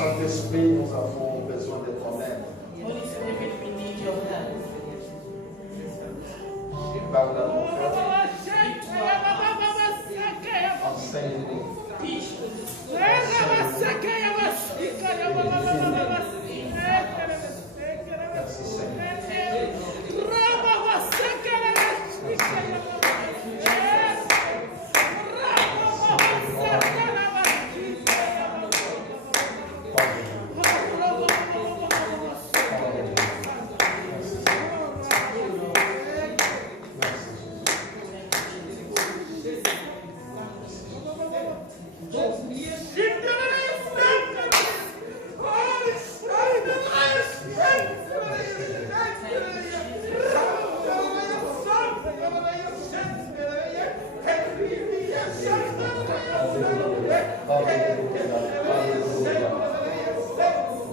Saint-Esprit, nous avons besoin de ton aide. Holy Spirit, we need your help. Parle à mon cœur. Speak to our hearts. Enseigne-nous. Teach us. Merci Seigneur.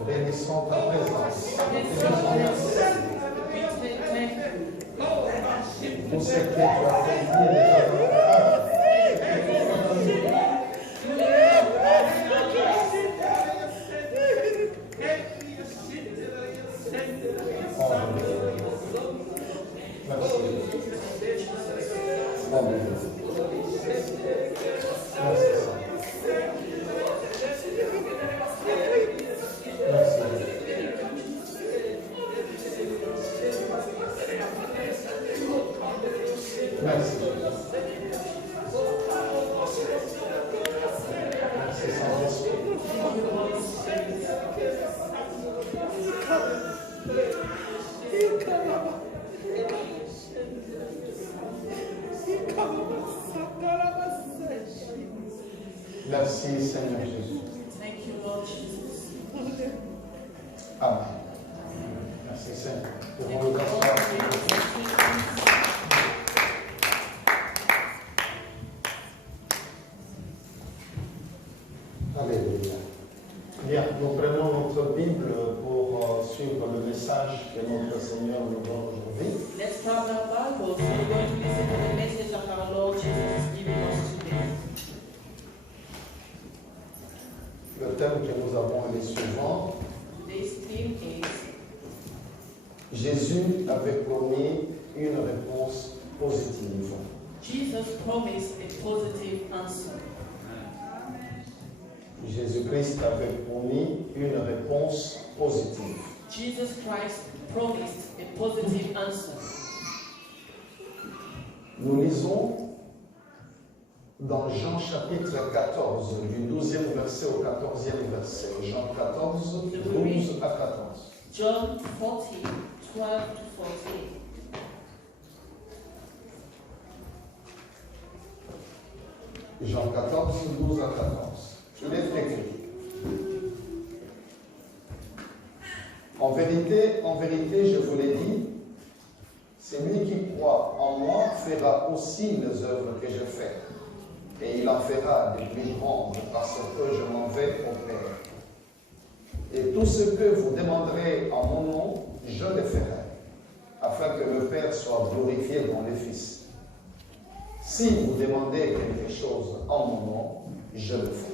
Bénissons ta présence. Tout ce que tu as fait Merci Seigneur Jésus. Thank you, Lord Jesus. Amen. Merci Seigneur. Pouvons nous asseoir. Alléluia. Bien, nous prenons notre Bible pour suivre le message que notre Seigneur nous donne aujourd'hui. Let's grab our Bibles. We're going to listen to the message that our Lord Jesus is giving us today. Le thème que nous avons est le suivant. This theme is Jésus avait promis une réponse positive. Jesus promised a positive answer. Jésus-Christ avait promis une réponse positive. Jesus Christ promised a positive answer. Nous lisons dans Jean chapitre 14, du 12e verset au 14e verset. Jean 14, 12 à 14. John 14, 12 to 14. Jean 14, 12 à 14. Il est écrit. En vérité, je vous l'ai dit, celui qui croit en moi fera aussi les œuvres que je fais. Et il en fera des plus grandes parce que je m'en vais au Père. Et tout ce que vous demanderez en mon nom, je le ferai, afin que le Père soit glorifié dans le Fils. Si vous demandez quelque chose en mon nom, je le ferai.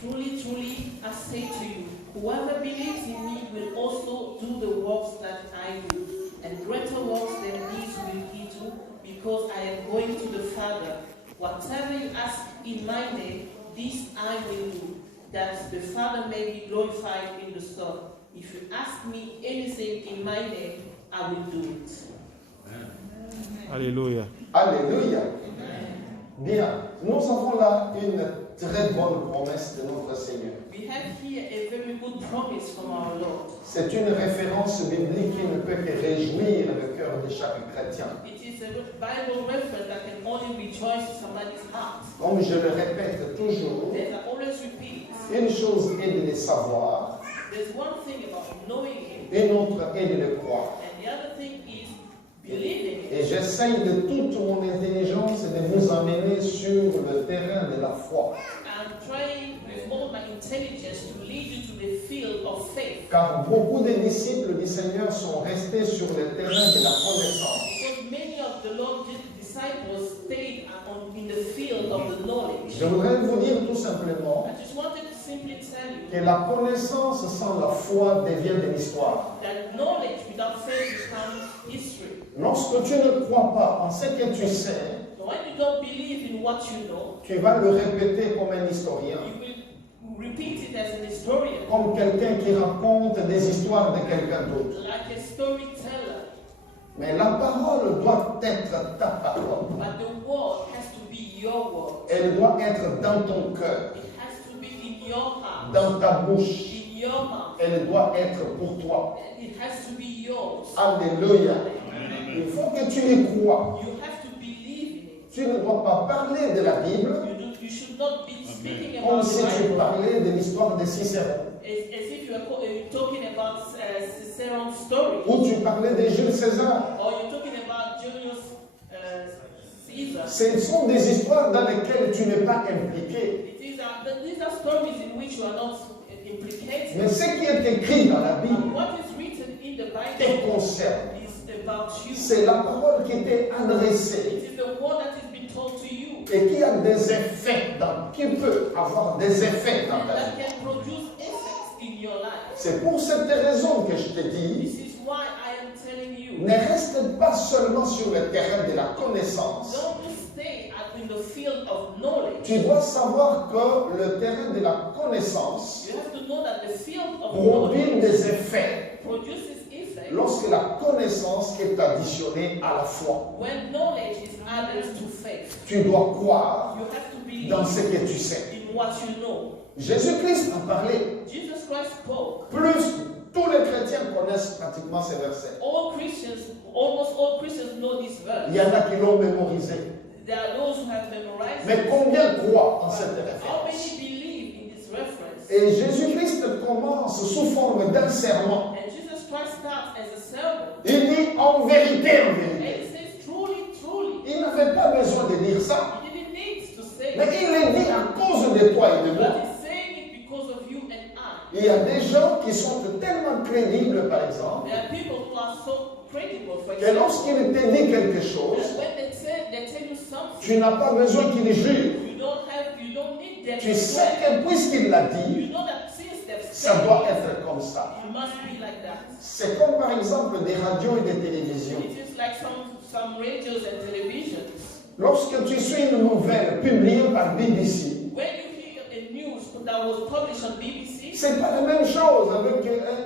Truly, truly, I say to you, whoever believes in me will also do the works that I do, and greater works than these will he do, because I am going to the Father. Whatever you ask in my name, this I will do, that the Father may be glorified in the Son. If you ask me anything in my name, I will do it. Alléluia. Alléluia. Amen. Bien, nous avons là une très bonne promesse de notre Seigneur. We have here a very good promise from our Lord. C'est une référence biblique qui ne peut que réjouir le cœur de chaque chrétien. It is a Bible reference that can only rejoice somebody's heart. Comme je le répète toujours, There's always repeat. une chose est de le savoir, There's one thing about knowing it, une autre est de le croire. and the other thing is believing it. Et j'essaye de toute mon intelligence de vous amener sur le terrain de la foi. I'm trying with all my intelligence to lead you to the field of faith. Car beaucoup de disciples du Seigneur sont restés sur le terrain de la connaissance. Because many of the Lord's disciples stayed in the field of the knowledge. Je voudrais vous dire tout simplement I just wanted to simply tell you que la connaissance sans la foi devient de l'histoire. that knowledge without faith becomes history. Lorsque tu ne crois pas en ce que tu sais, So when you don't believe in what you know, tu vas le répéter comme un historien, you will repeat it as an historian, comme quelqu'un qui raconte des histoires de quelqu'un d'autre. like a storyteller. Mais la parole doit être ta parole. But the word has to be your word. Elle doit être dans ton cœur, It has to be in your heart, dans ta bouche. in your mouth. Elle doit être pour toi. It has to be yours. Alléluia. Il faut que tu y crois. You have to believe in it. Tu ne dois pas parler de la Bible You should not be speaking comme about si the tu Bible parlais de l'histoire de Cicéron. as if you are talking about Cicero's story, Ou tu parlais de Jules César. or you're talking about Julius Caesar. Ce sont des histoires dans lesquelles tu n'es pas impliqué. These are stories in which you are not implicated. Mais ce qui est écrit dans la And Bible what is written in the te Bible concerne. is about you. C'est la parole qui t'est adressée It is the word that has been told to you. et qui a des effets, qui peut avoir des effets dans ta That vie. can produce effects in your life. C'est pour cette raison que je te dis, This is why I am telling you. ne reste pas seulement sur le terrain de la connaissance. Don't stay in the field of knowledge. Tu dois savoir que le terrain de la connaissance You have to know that the field of produit knowledge des effets produces effect lorsque la connaissance est additionnée à la foi. when knowledge is added to faith. Tu dois croire You have to believe dans ce que tu sais. in what you know. Jésus-Christ a parlé. Jesus Christ spoke. Plus, tous les chrétiens connaissent pratiquement ces versets. Almost all Christians know this Il verse. y en a qui l'ont mémorisé. There are those who have memorized Mais it. combien croient en cette How référence? many believe in this reference? Et Jésus-Christ commence sous forme d'un serment. And Jesus Christ starts as a sermon. Il dit en vérité, en And vérité. he says, truly, truly. Il n'avait pas besoin de dire ça. He didn't need to say Mais it. il le dit à cause de toi et de moi. But he's saying it because of you and I. Il y a des gens qui sont tellement crédibles, par exemple, There are people who are so credible, for que example, lorsqu'il te dit quelque chose, that when they tell you something, tu n'as pas besoin qu'il jure. you don't need them Tu to sais swear. que puisqu'il l'a dit, You know that since they've ça said doit it, être comme ça. you must be like that. C'est comme par exemple des radios et des télévisions. It is like some radios and televisions. Lorsque tu suis une nouvelle publiée par BBC, When you hear a news that was published on BBC, c'est pas la même chose avec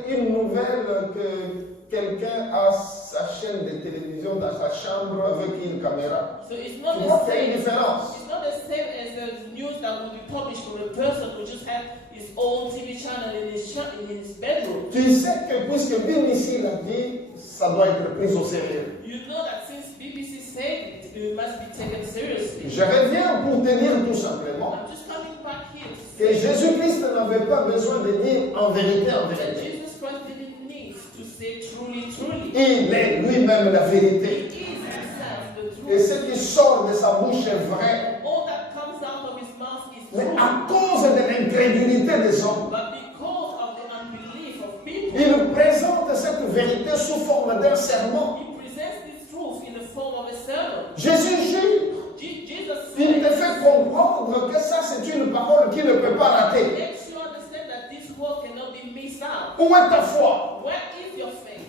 une nouvelle que quelqu'un a sa chaîne de télévision dans sa chambre avec une caméra. so it's not Tu vois the qu'il y a une same. différence. It's not the same as the news that will be published from a person who just had his own TV channel in his bedroom. Tu sais que puisque BBC l'a dit, ça doit être pris au sérieux. You know that since BBC said it, it must be taken seriously. Je reviens pour te dire tout simplement I'm just coming back here to que say Jésus-Christ n'avait pas besoin de dire en vérité, en that vérité. Jesus Christ didn't need to say truly, truly. Il est lui-même la He vérité. is himself the Et truth. ce qui sort de sa bouche est vrai. All that comes out of his mouth is Mais true. à cause de l'incrédulité des hommes, But because of the unbelief of people, il présente cette vérité sous forme d'un serment. he presents this truth in the form of a sermon. Jésus jure. Jesus Il te said, fait comprendre que ça, c'est une parole qui ne peut pas rater. makes you understand that this word cannot be missed out. Où est ta foi? Where is your faith?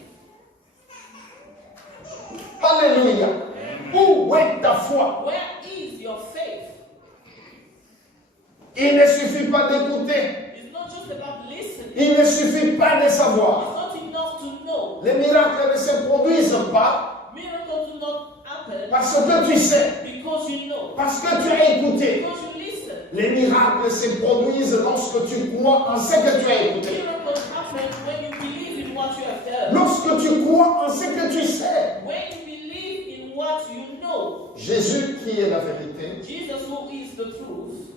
Alléluia. Où est ta foi? Where is your faith? Il ne suffit pas d'écouter. It's not just about listening. Il ne suffit pas de It's savoir. not enough to know. Les miracles ne se produisent pas Miracles do not happen parce que tu sais, because you know, parce que tu as écouté. because you listen. Les miracles se produisent lorsque tu crois en ce que tu as écouté. Miracles happen when you believe in what you have heard. Lorsque tu crois en ce que tu sais. When you believe in what you know. Jésus qui est la vérité, Jesus, who is the truth,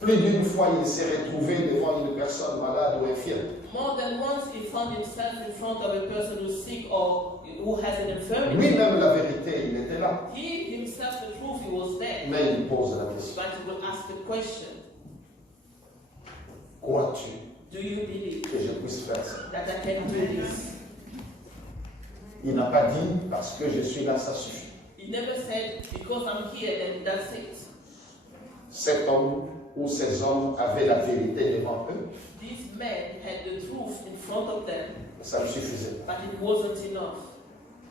plus d'une fois il s'est retrouvé devant une personne malade ou infirme. more than once he found himself in front of a person who's sick or who has an infirmity. Lui-même la vérité, il était là. He himself, the truth, he was there. Mais il pose la question. But he will ask the question, Crois-tu do you believe que je puisse faire ça? that I can do this? Il n'a pas dit parce que je suis là, ça suffit. He never said, because I'm here and that's it. cet homme ou ces hommes avaient la vérité devant eux, These men had the truth in front of them, ça ne suffisait pas. but it wasn't enough.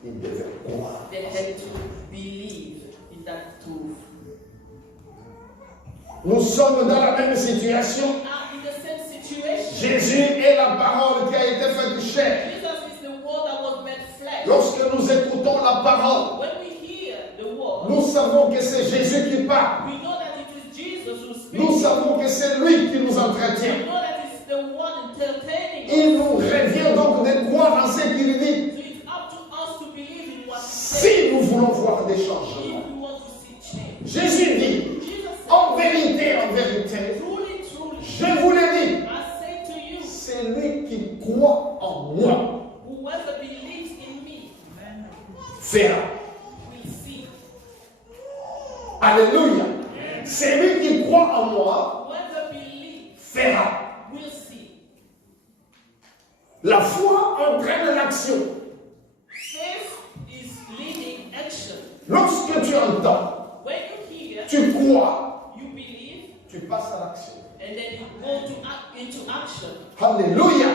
Ils devaient croire. They had to believe in that truth. Nous sommes dans la même situation. We are in the same situation. Jésus est la parole qui a été faite chair. Jesus is the word that was made flesh. Lorsque nous écoutons la parole, When we hear the word, nous savons que c'est Jésus qui parle. we know that it is Jesus who speaks. Nous savons que c'est lui qui nous entretient. We know that it's the one entertaining us. Il nous revient donc de croire en ce qu'il dit. So it's up to us to believe in what he says. Si nous voulons voir des If changements. we want to see change. Jésus dit, Jesus said, en vérité, truly, truly, je vous le dis, I say to you, c'est lui qui croit en moi whoever believes in me verra. will see. Alléluia. C'est lui qui croit en moi Whoever believes verra. will see. La foi entraîne l'action. Faith is leading action. Lorsque tu entends, When you hear, tu crois, you believe, tu passes à l'action. and then you go to into action. Alléluia.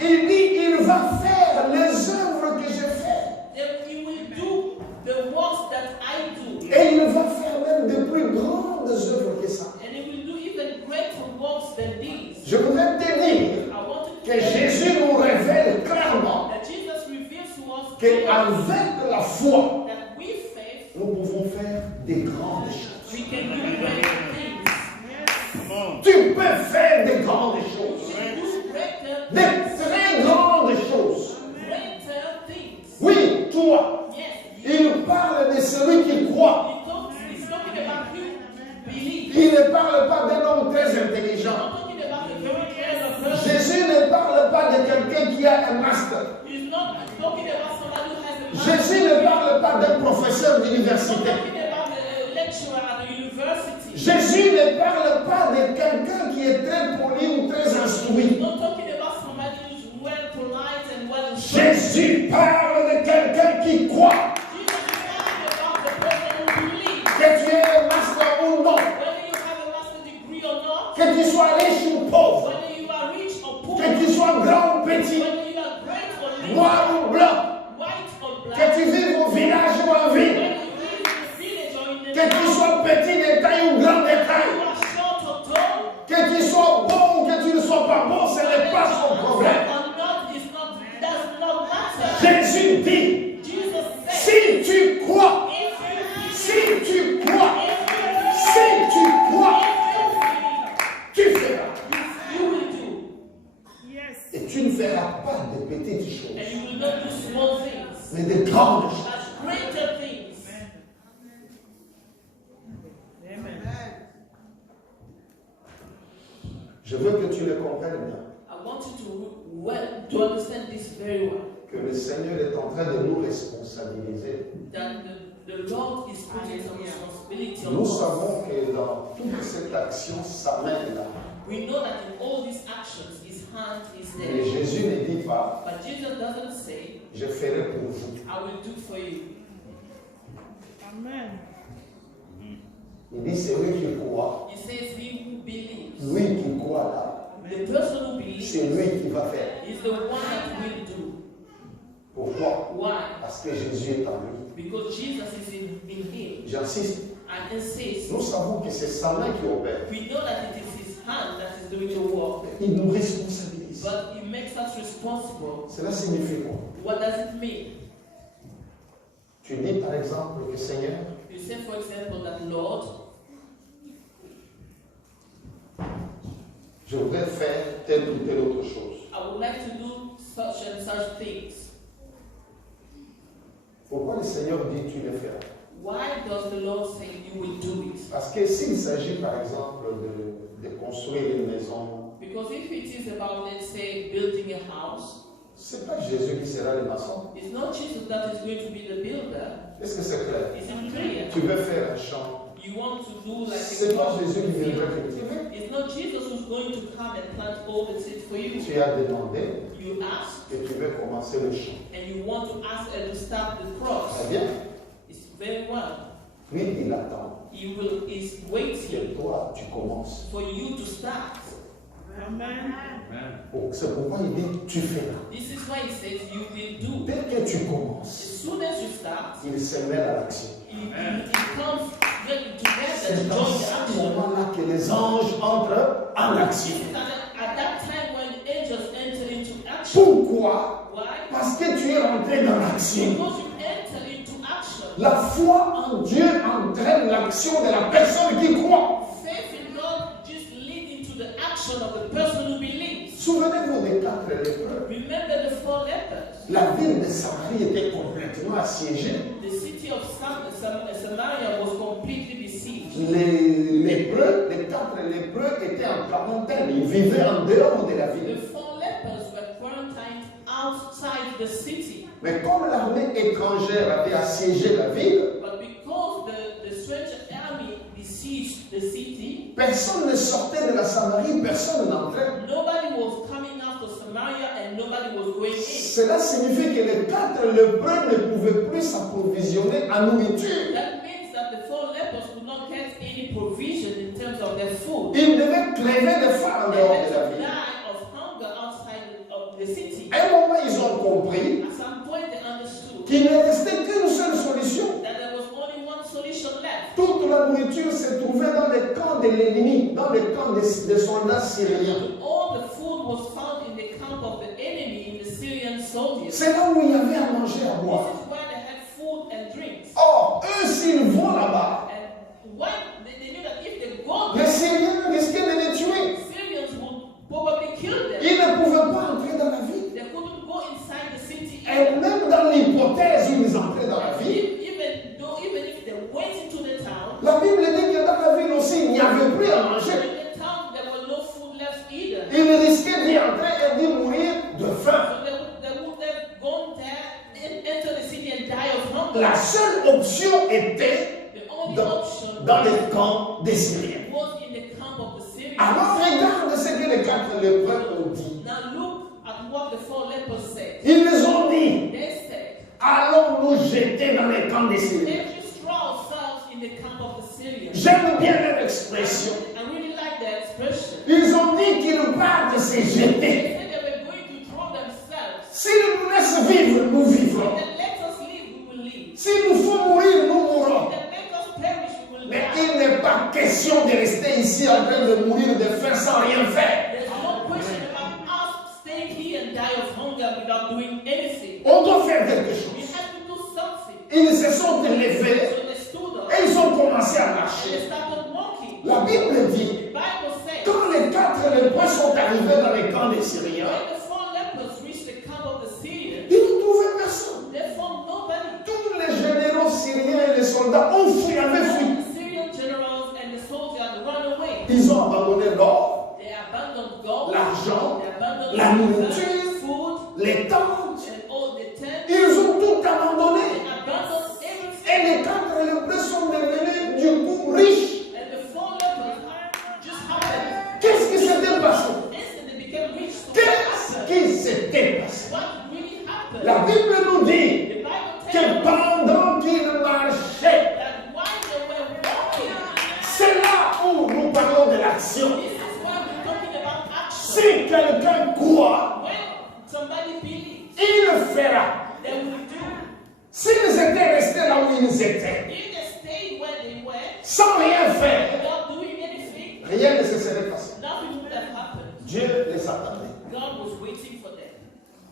Il dit, il va faire les œuvres que je fais. Then you will do the works that I do. Et il va faire même de plus grandes œuvres que ça. And it will do even greater works than these. Je voudrais te dire I want to que tell you Jésus nous révèle clairement that Jesus reveals to us qu'avec la foi, that with faith nous pouvons faire des grandes choses. we can do great things. Tu peux faire des grandes choses. We can do greater, Des très grandes choses. greater things. Oui, toi. Yes, Il parle de celui qui croit. he's talking about you believe. Il ne parle pas d'un homme très He's intelligent. not talking about a very clever person. Jésus ne parle pas de quelqu'un qui a un master. He's not talking about somebody who has a master. Jésus ne parle pas d'un professeur He's not d'université. talking about a lecturer at the university. Jésus ne parle pas de quelqu'un qui est très poli ou très instruit. He's not talking about somebody who's well polite and well instructed. Jésus parle de quelqu'un qui croit. Jesus is talking about the person who believes. Que tu aies un master ou non. Whether you have a master's degree or not, Que tu sois riche ou pauvre. whether you are rich or poor, Que tu sois grand ou petit. whether you are great or little, Noir ou blanc. white or black, Que tu vives au village ou en ville. whether you live in the village or in the Que tu town, sois petit de taille ou grand de you taille. are short or tall, Que tu sois bon ou que tu ne sois pas bon, ce n'est pas son problème. or not, does not matter. Jésus dit, Jesus said, si tu crois, si tu crois, si tu crois, tu feras. you will do, Et tu ne feras pas de petites choses, and you will not do small things, mais de grandes choses. but greater things. Je veux que tu le comprennes bien, I want you to understand this very well. que le Seigneur est en train de nous responsabiliser. That the Lord is putting some responsibility on Nous us. savons que dans toute cette action, sa main est là. We know that in all these actions, His hand is Mais there. Jésus ne dit pas, But Jesus doesn't say, je ferai pour vous. I will do for you. Amen. Il dit, c'est lui qui croit. He says, He who believes. Lui qui croit là, The person who believes c'est lui qui va faire. is the one that will do. Pourquoi? Why? Parce que Jésus est en lui. Because Jesus is in Him. J'insiste. And insist. Nous savons que c'est sa main qui opère. We know that it is His hand that is doing the work. Il nous responsabilise. But He makes us responsible. Cela signifie quoi? What does it mean? Tu dis par exemple que Seigneur, You say, for example, that Lord, je voudrais faire telle ou telle autre chose. I would like to do such and such things. Pourquoi le Seigneur dit tu le feras? Why does the Lord say you will do it? Parce que s'il s'agit par exemple de construire une maison, Because if it is about, let's say, building a house, c'est pas Jésus qui sera le maçon. it's not Jesus that is going to be the builder. Est-ce que c'est clair? It's in prayer. Tu veux faire un champ, You want to do like c'est a pas garden. Jésus qui viendra cultiver. It's not Jesus who's going to come and plant all the seeds for you. Tu as demandé You ask et tu veux commencer le champ. and you want to ask and to start the crops. Très bien. It's very well. Lui, il attend is waiting que toi, tu commences. for you to start. Amen. Oh, c'est pourquoi il dit, tu feras. This is why he says you will do. Dès que tu As commences, soon as you start, il se mêle à l'action. it comes together to C'est dans join the ce action. moment-là que les anges entrent en action. At that time when angels enter into action. Pourquoi? Why? Parce que tu es rentré dans l'action. Because you enter into action. La foi en Dieu entraîne l'action de la personne qui croit. Faith in God just leads into the action of the person who believes. Souvenez-vous des 4 lépreux. Remember the 4 lepers. La ville de Samarie était complètement assiégée. The city of Samaria was completely besieged. Les lépreux, les 4 lépreux étaient en quarantaine. Ils vivaient en dehors de la The ville. 4 lepers were quarantined outside the city. Mais comme l'armée étrangère avait assiégé la ville, But because the strange army besieged the city, personne ne sortait de la Samarie, personne n'entrait. nobody was coming out of Samaria and nobody was going in. Cela signifie que les 4 lépreux ne pouvaient plus s'approvisionner en nourriture. That means that the 4 lepers could not get any provision in terms of their food. Ils devaient crever de faim en They dehors had de la to ville. die of hunger outside of the city. À un moment, ils ont compris At some point they understood qu'il ne restait qu'une seule solution. that there was only one solution left. Toute la nourriture se trouvait dans les camps de l'ennemi, dans les camps des soldats syriens. All the food was found in the camp of the enemy, in the Syrian soldiers. C'est là où il y avait à manger, à This boire. is where they had food and drinks. Or, eux, s'ils vont là-bas, And when they knew that if they go les there, Syriens risquaient de les tuer. Syrians would probably kill them. Ils ne pouvaient pas entrer dans la ville. They couldn't go inside the city. Et même dans l'hypothèse où ils entraient dans la ville, Even if they went into the town, la Bible dit que dans la ville aussi, il n'y avait plus à manger. in the town there was no food left either. Ils risquaient d'y entrer et d'y mourir de faim. So they would have gone there, enter the city and die of hunger. La seule option était The only dans, option dans les camps des Syriens. was in the camp of the Syrians. Alors regarde ce que les 4 lépreux ont dit. Now look at what the 4 lepers said. Ils ont dit, They said, allons nous jeter dans les camps des Syriens. let's just throw ourselves in the camp of the Syrians. J'aime bien leur expression. I really like that expression. Ils ont dit qu'ils partent se They jeter. said they were going to throw themselves. S'ils nous laissent vivre, nous vivrons. Then let us live, we will live. S'il nous faut mourir, nous mourrons. Then let us perish, we will Mais die. il n'est pas question de rester ici en train de mourir de faim sans rien faire. There's no question about us staying here and die of hunger without doing anything. On doit faire quelque We chose. have to do something. Ils se sont levés So they stood up et ils ont commencé à and marcher. they started walking. La Bible dit, The Bible says, quand les 4 lépreux sont arrivés dans les camps des Syriens, when the 4 lepers reached the camp of the Syrians, ils ne trouvaient personne. they found nobody. Tous les généraux syriens et les soldats ont fui, avaient fui. The Syrian generals and the soldiers had run away. Ils ont abandonné l'or, They abandoned gold, l'argent, they abandoned la silver, nourriture, food, les tentes. and all the tents. Ils ont tout They abandonné. abandoned everything. Et les 4 lépreux sont devenus du coup riches. And the 4 lepers just happened. Qu'est-ce qui s'était passé? Instantly they became rich. So what Qu'est-ce happened? qui s'était passé? What really happened? La Bible nous dit The Bible que tells us pendant qu'ils marchaient, that while they were walking, c'est là où nous parlons de l'action. this is why we're talking about action. Si quelqu'un croit, When somebody believes, il le fera. they will do. S'ils étaient restés là où ils étaient, If they stayed where they were, sans rien faire, without doing anything, rien ne se serait passé. nothing would have happened. Dieu les attendait. God was waiting for them.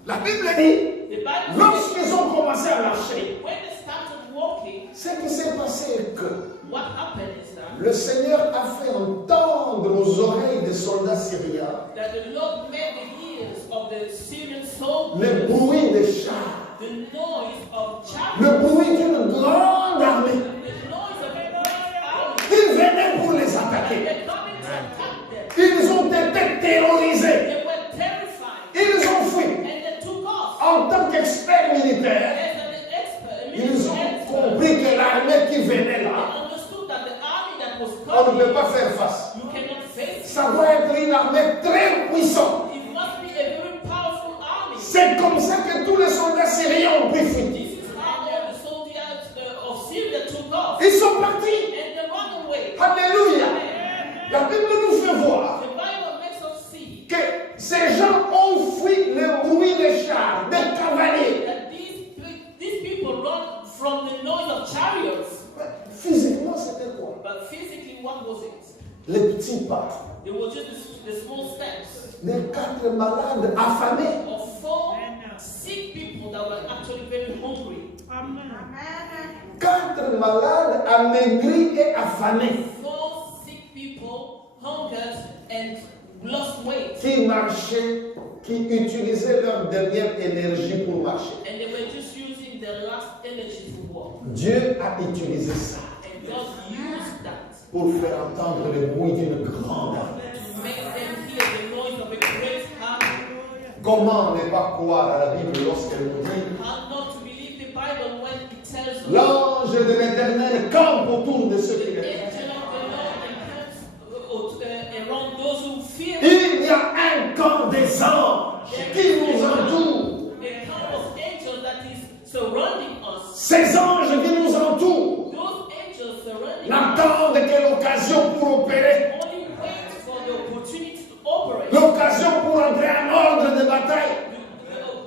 La Bible dit, The Bible says, lorsqu'ils ont commencé à marcher, when they started walking, ce qui s'est passé est que what happened is that le Seigneur a fait entendre aux oreilles des soldats syriens the Lord made the ears of the Syrian le soldiers, bruit des chars, the noise of chariots, le bruit d'une grande armée. the noise of a great army. Ils venaient pour les attaquer. They're coming to attack them. Ils ont été terrorisés. They were terrified Ils ont fui. and they took off. En tant qu'experts militaires, As an expert, a ils military ont expert, compris que l'armée qui venait they là, understood that the army that was on ne peut coming, pas faire face. you cannot face it. Ça doit être une armée très puissante. It must be a very powerful army. C'est comme ça que tous les soldats syriens ont pris fuite. This is how all the soldiers of Syria took off. Ils sont pas Les petits pas. It was just the small steps Les 4 malades affamés. of 4 sick people that were actually very hungry. 4 malades amaigris et affamés. 4 sick people hungered and lost weight. Qui marchaient, qui utilisaient leur dernière énergie pour marcher. And they were just using their last energy to walk. Dieu a utilisé ça And God used that pour faire entendre le bruit d'une grande armée. to make them hear the noise of a great army. Comment ne pas croire à la Bible lorsqu'elle nous dit How not to believe the Bible when it tells us l'ange de l'Éternel campe autour de ceux qui the le angel craignent. of the Lord encamps around those who fear him. Il y a un camp des anges qui nous entoure. A camp of angels that is surrounding us. Ces anges qui nous entourent Those angels surrounding us n'attendent que l'occasion pour opérer, only wait for the opportunity to operate. l'occasion pour entrer en ordre de bataille,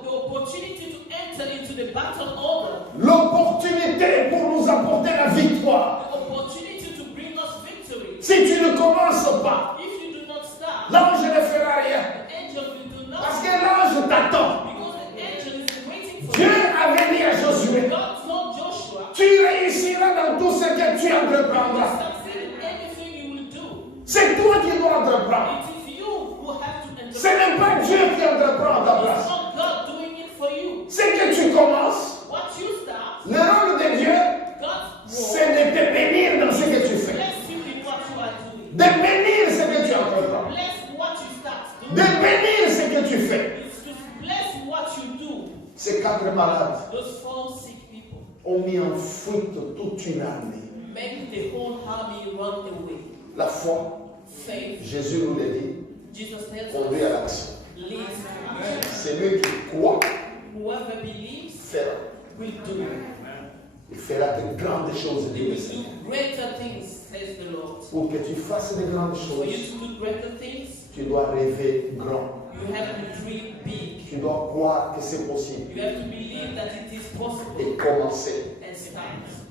The opportunity to enter into the battle order. l'opportunité pour nous apporter la victoire. The opportunity to bring us victory. Si tu ne commences pas, If you do not start, l'ange ne fera rien. the angel will do Parce nothing. que l'ange t'attend. Because the angel is waiting for Dieu you. avait dit à Josué, God told Joshua, tu réussiras dans tout ce que tu entreprendras. succeed in anything you will do. C'est toi qui dois entreprendre. It is you who have to enter. Ce n'est pas Dieu qui entreprend ta It's place. not God doing it for you. C'est que tu commences. What you start, Le rôle de Dieu, God's c'est word, de te bénir dans ce que tu fais. bless you in what you are doing. De bénir ce que tu entreprends. Bless what you start De doing. bénir ce que tu fais. It's to bless what you do. Ces 4 malades Those 4 sick people ont mis en fuite toute une armée. make the whole army run away. La foi, Faith, Jésus nous l'a dit, Jesus tells conduit à us, l'action. leads to action. C'est lui qui croit, Whoever believes fera. will do. Il fera de grandes choses. They will do greater things, says the Lord. Pour que tu fasses de grandes For you choses, to do greater things, tu dois rêver grand. you have to dream big. Tu dois croire que c'est possible You have to believe that it is possible et commencer. and start.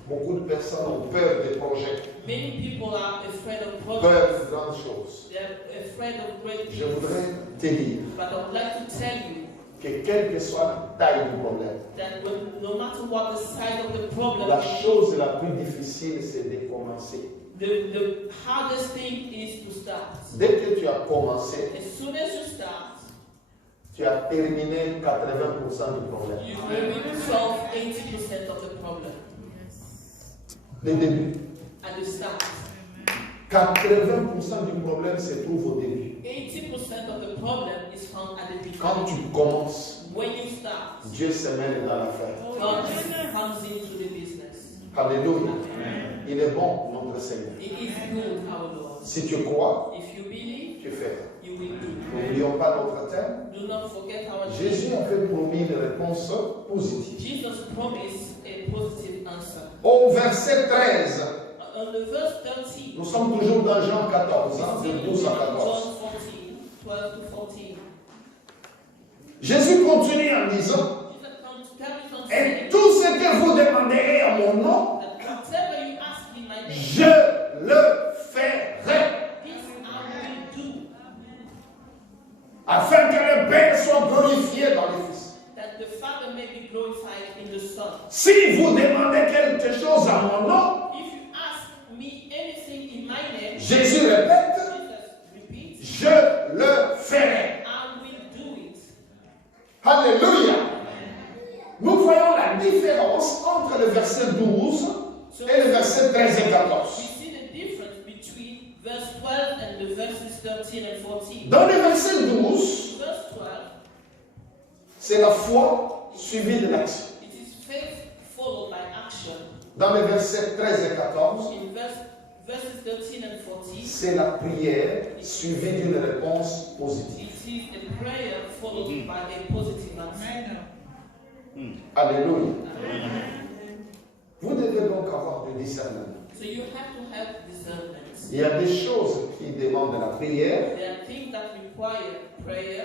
Beaucoup de personnes ont peur des projets, Many people are afraid of peur projects. de grandes choses. They are afraid of great Je things. voudrais te dire But I would like to tell you que quelle que soit la taille du problème, that no matter what the size of the problem, la chose la plus difficile, c'est de commencer. the hardest thing is to start. Dès que tu as commencé, As soon as you start, tu as terminé 80% du problème. you will solve 80% of the problem Le début. at the start. 80% du problème se trouve au début. 80% of the problem is found at the Quand beginning. tu commences, When you start, Dieu se mêle dans l'affaire. God comes into the business. Alléluia. Il est bon, notre Seigneur. It is good, our Lord. Si tu crois, If you believe, tu fais. you will do. N'oublions pas notre thème. Do not forget our Jésus Jesus. a fait promis une réponse positive. Jesus promised a positive answer. Au verset 13, On the verse 13, nous sommes toujours dans Jean 14, hein, still de 12 à in 14. John 14, 12 to 14. Jésus continue en disant, Jesus carries on et saying tout ce que vous demanderez à mon nom, that whatever you ask in my name, je le ferai, this I will do, afin que le Père soit glorifié dans le Fils. that the Father may be glorified in the Son. Si vous demandez quelque chose à mon nom, If you ask me anything in my name, Jésus répète, Jesus repeats, je le ferai. I will do it. Alléluia. Nous voyons la différence entre le verset 12 et le verset 13 et We 14. see the difference between verse 12 and the verses 13 and 14. Dans le verset 12, Verse 12, c'est la foi suivie de l'action. it is faith followed by action. Dans les versets 13 et 14, In verses 13 and 14, c'est la prière suivie d'une réponse positive. it is a prayer followed by a positive answer. Alléluia. Vous devez donc avoir du discernement. So you have to have discernment. Il y a des choses qui demandent la prière, There are things that require prayer,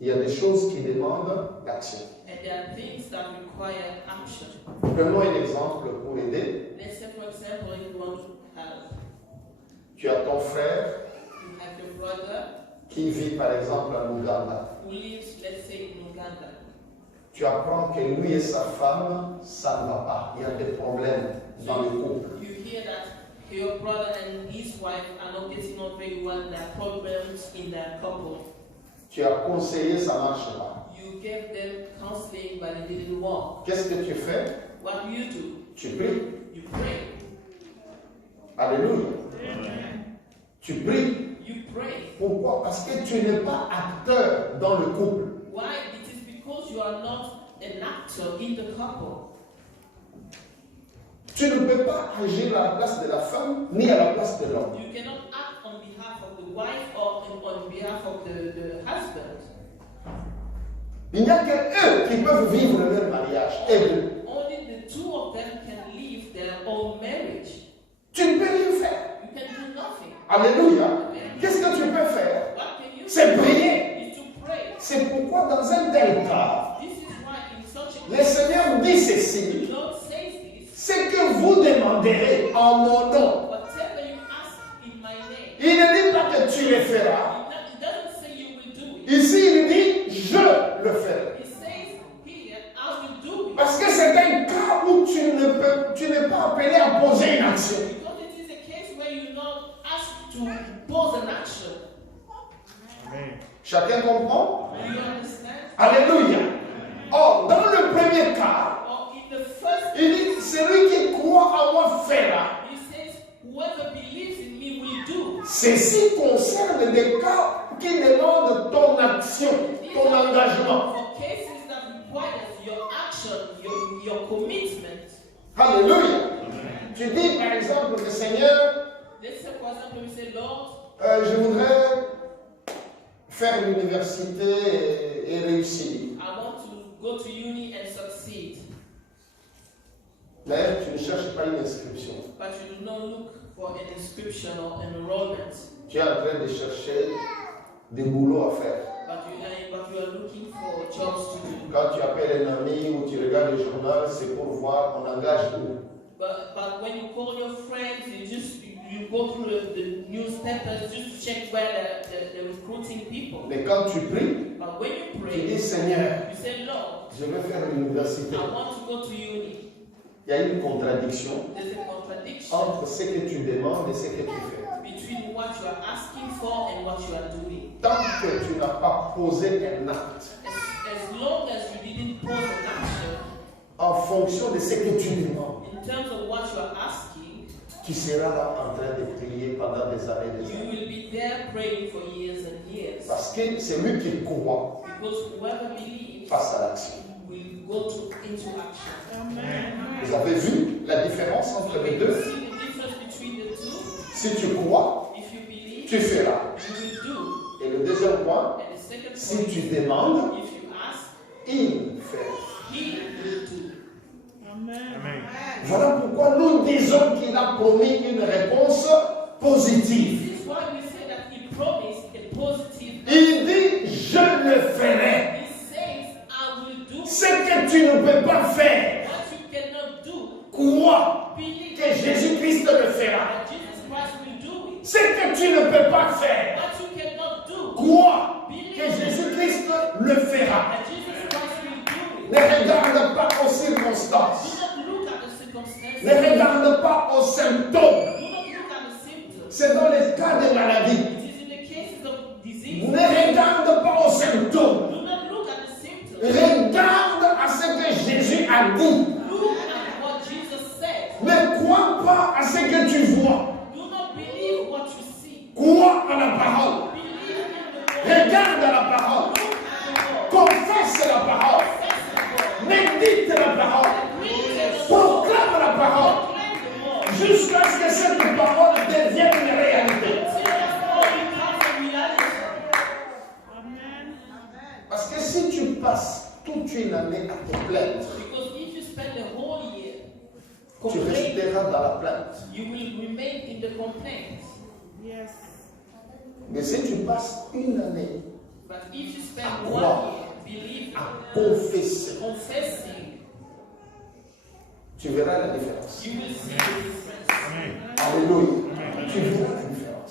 il y a des choses qui demandent l'action. and there are things that require action. Prenons un exemple pour aider. Let's say, for example, if you want to have, Tu as ton frère You have your brother qui vit par exemple en Ouganda. who lives, let's say, in Uganda. Tu apprends que lui et sa femme, ça ne va pas. Il y a des problèmes dans le couple. You hear that your brother and his wife are not getting on very well, there are problems in their couple. Tu as conseillé, ça ne marche pas. You gave them counseling, but it didn't work. Qu'est-ce que tu fais? What do? Tu pries. You pray. Alléluia. Amen. Tu pries. You pray. Pourquoi? Parce que tu n'es pas acteur dans le couple. Why? It is because you are not an actor in the couple. Tu ne peux pas agir à la place de la femme ni à la place de l'homme. You cannot act on behalf of the wife or on behalf of the husband. Il n'y a que eux qui peuvent vivre leur mariage. Et eux. Only the two of them can live their own marriage. Tu ne peux rien faire. You can do nothing. Alléluia. Amen. Qu'est-ce que tu peux faire? What can you C'est do? prier. Is to pray. C'est pourquoi dans un tel cas, This is why in such a le Seigneur dit ceci. the Lord says this. Ce que vous demanderez en mon nom. Whatever you ask in my name. Il ne dit pas que tu le feras. It doesn't say you will do it. Ici, il dit je le ferai. It says here, I will do it. Parce que c'est un cas où tu n'es pas appelé à poser une action. Because it is a case where you're not asked to pose an action. Amen. Chacun comprend? Do you understand? Alléluia. Or, dans le premier cas, Or in the first, il dit celui qui croit en moi fera. he says, whoever believes in me will do. Ceci concerne des cas qui demandent ton action, ton engagement. For cases that require your action, your commitment. Alléluia. Tu dis par exemple que Seigneur, Let's say, for example, we say, Lord, je voudrais faire l'université et réussir. I want to go to uni and succeed. Mais tu ne cherches pas une inscription. But you do not look for an inscription or an enrollment. Tu es en train de chercher des boulots à faire. But you are looking for jobs to do. Quand tu appelles un ami ou tu regardes le journal, c'est pour voir on engage où. But when you call your friends, you go through the newspapers just to check where they're recruiting people. Mais quand tu pries, But when you tu pray, dis Seigneur, you say, Lord, je veux faire l'université. I want to go to uni. Il y a une contradiction There's a contradiction entre ce que tu demandes et ce que tu fais. between what you are asking for and what you are doing. Tant que tu n'as pas posé un acte As long as you didn't pose an action en fonction de ce que tu demandes, in terms of what you are asking, tu seras là en train de prier pendant des années et des you années. will be there praying for years and years. Parce que c'est lui qui croit Because whoever believes face à l'action. will go into action. Vous avez vu la différence entre les deux? See the difference between the two? Si tu crois, If you believe, tu feras. you will do. Et le deuxième point, And the second si point, tu demandes, if you ask, il fera. he will do. Amen. Voilà pourquoi nous disons qu'il a promis une réponse positive. This is why we say that he promised a positive. Il dit, je le ferai. He says, I will do Ce que tu ne peux pas faire, what you cannot do. crois Believe que Jésus-Christ le fera. that Jesus Christ will do it. Ce que tu ne peux pas faire, What you cannot do. crois Believe que Jésus-Christ le fera. that Jesus Christ will do it. Ne regarde pas aux circonstances. Do not look at the circumstances. Ne regarde pas aux symptômes. Do not look at the symptoms. C'est dans les cas de maladie. It is in the cases of disease. Ne regarde pas aux symptômes. Do not look at the symptoms. Regarde à ce que Jésus a dit. Look at what Jesus said. Ne crois pas à ce que tu vois. Do not believe what you see. Crois à la parole. Believe in the word. Regarde à la parole. Look at the word. Confesse la parole. Confess the word. Médite la parole. Read the word. Proclame la parole. Proclaim the word. Jusqu'à ce que cette parole devienne une réalité. Until that word becomes a reality. Parce que si tu passes toute une année à te plaindre, Because if you spend the whole year tu complaining, resteras dans la plainte. you will remain in the complaint. Yes. Mais si tu passes une année But if you spend À 1 croire. year believing, à confesser, confessing, tu verras la différence. you will see the difference. Amen. Alléluia. Tu verras la différence.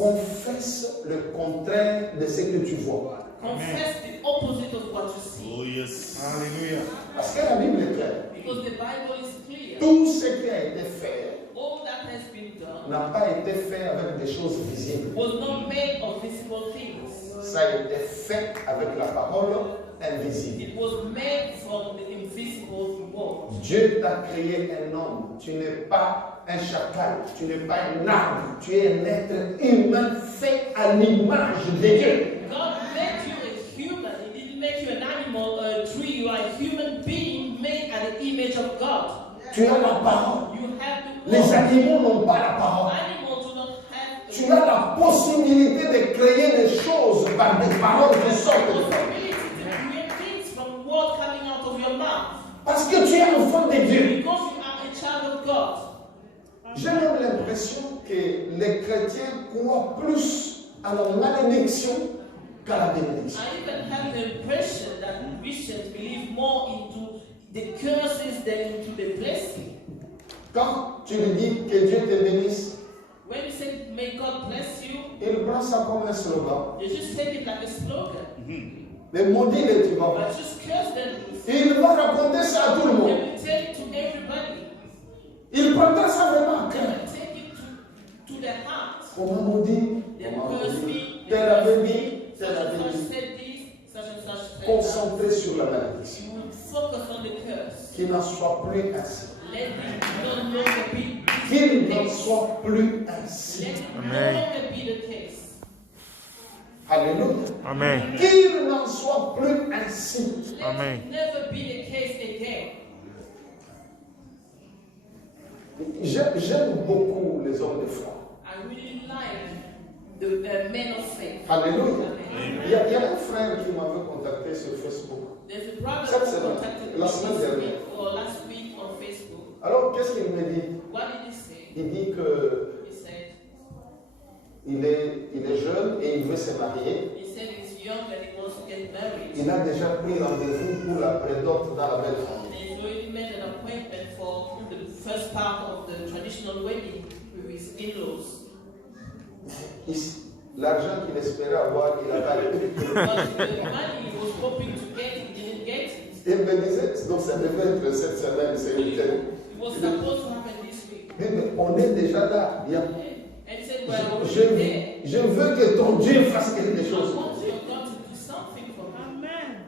Confesse le contraire de ce que tu vois. Confess the opposite of what you see. Oh, yes. Hallelujah. Parce que la Bible est claire. Because the Bible is clear. Tout ce qui a été fait All that has been done n'a pas été fait avec des choses visibles. was not made of visible things. Ça a été fait avec la parole invisible. It was made from the invisible world. Dieu t'a créé un homme. Tu n'es pas un chacal. Tu n'es pas un arbre. Tu es un être humain fait à l'image de Dieu. God made you a human. He didn't make you an animal or a tree. You are a human being made at the image of God. Tu as la parole. You have the Les word. animaux n'ont pas la parole. Animals do not have the Tu as la possibilité de créer des choses par des paroles qui sortent de toi. possibility to create things from word coming out of your mouth. Parce que tu es enfant de Dieu. Because you are a child of God. J'ai même l'impression que les chrétiens croient plus à la malédiction qu'à la bénédiction. I even have the impression that Christians believe more into the curses than into the blessing. Quand tu lui dis que Dieu te bénisse, When you say, may God bless you, il prend ça comme un slogan. you just take it like a slogan. Mais maudis-les, tu vas voir. But just curse them. Il va raconter ça à tout le They monde. will tell it to everybody. Il prendra ça vraiment à They cœur. will take it to their hearts. Comment maudit? They Comment curse maudit? me. Tel avait dit, Such tel avait and such dit. said this, such and such said that. Concentré sur la malédiction. You will focus on the curse. Qu'il n'en soit plus ainsi. Let it no longer be Qu'il the n'en case. soit plus ainsi. Let it no Amen. longer be the case. Alléluia. Amen. Qu'il n'en soit plus ainsi. Let Amen. it never be the case again. J'aime beaucoup les hommes de foi. I really like the men of faith. Alléluia. Amen. Il y a un frère qui m'avait contacté sur Facebook. There's a brother Cette who semaine, contacted me la this semaine dernière. week or last week on Facebook. Alors, qu'est-ce qu'il me dit? What did he say? Il dit que He said il est jeune et il veut se marier. he's young and he wants to get married. Il a déjà pris rendez-vous pour la prédote dans la belle famille. And he's already made an appointment for the first part of the traditional wedding with his in-laws. L'argent qu'il espérait avoir, il a pas eu. But the money he was hoping to get, he didn't get it. Il me disait, donc ça devait être cette semaine, c'est une telle. It was supposed to happen this week. Mais on est déjà là, bien. And he said, well, we're already there. Je veux que ton Dieu fasse quelque I chose. want your God to do something for me. Amen.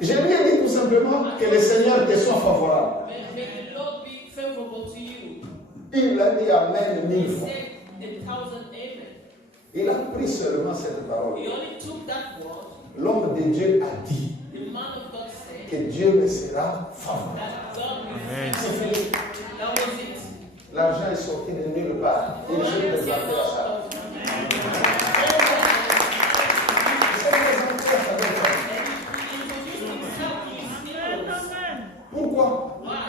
Je lui ai dit tout simplement que le Seigneur te soit favorable. May the Lord be favorable to you. Il a dit Amen He mille fois. said 1,000 amen. Il a pris seulement cette parole. He only took that word. L'homme de Dieu a dit The man of God said que Dieu me sera favorable. that God will Amen. be C'est fini. That was it. L'argent est sorti de nulle part. Il s'est Money présenté came à ça. out of Il s'est présenté à sa belle femme. and he introduced himself to his in-laws. Amen. Pourquoi? Why?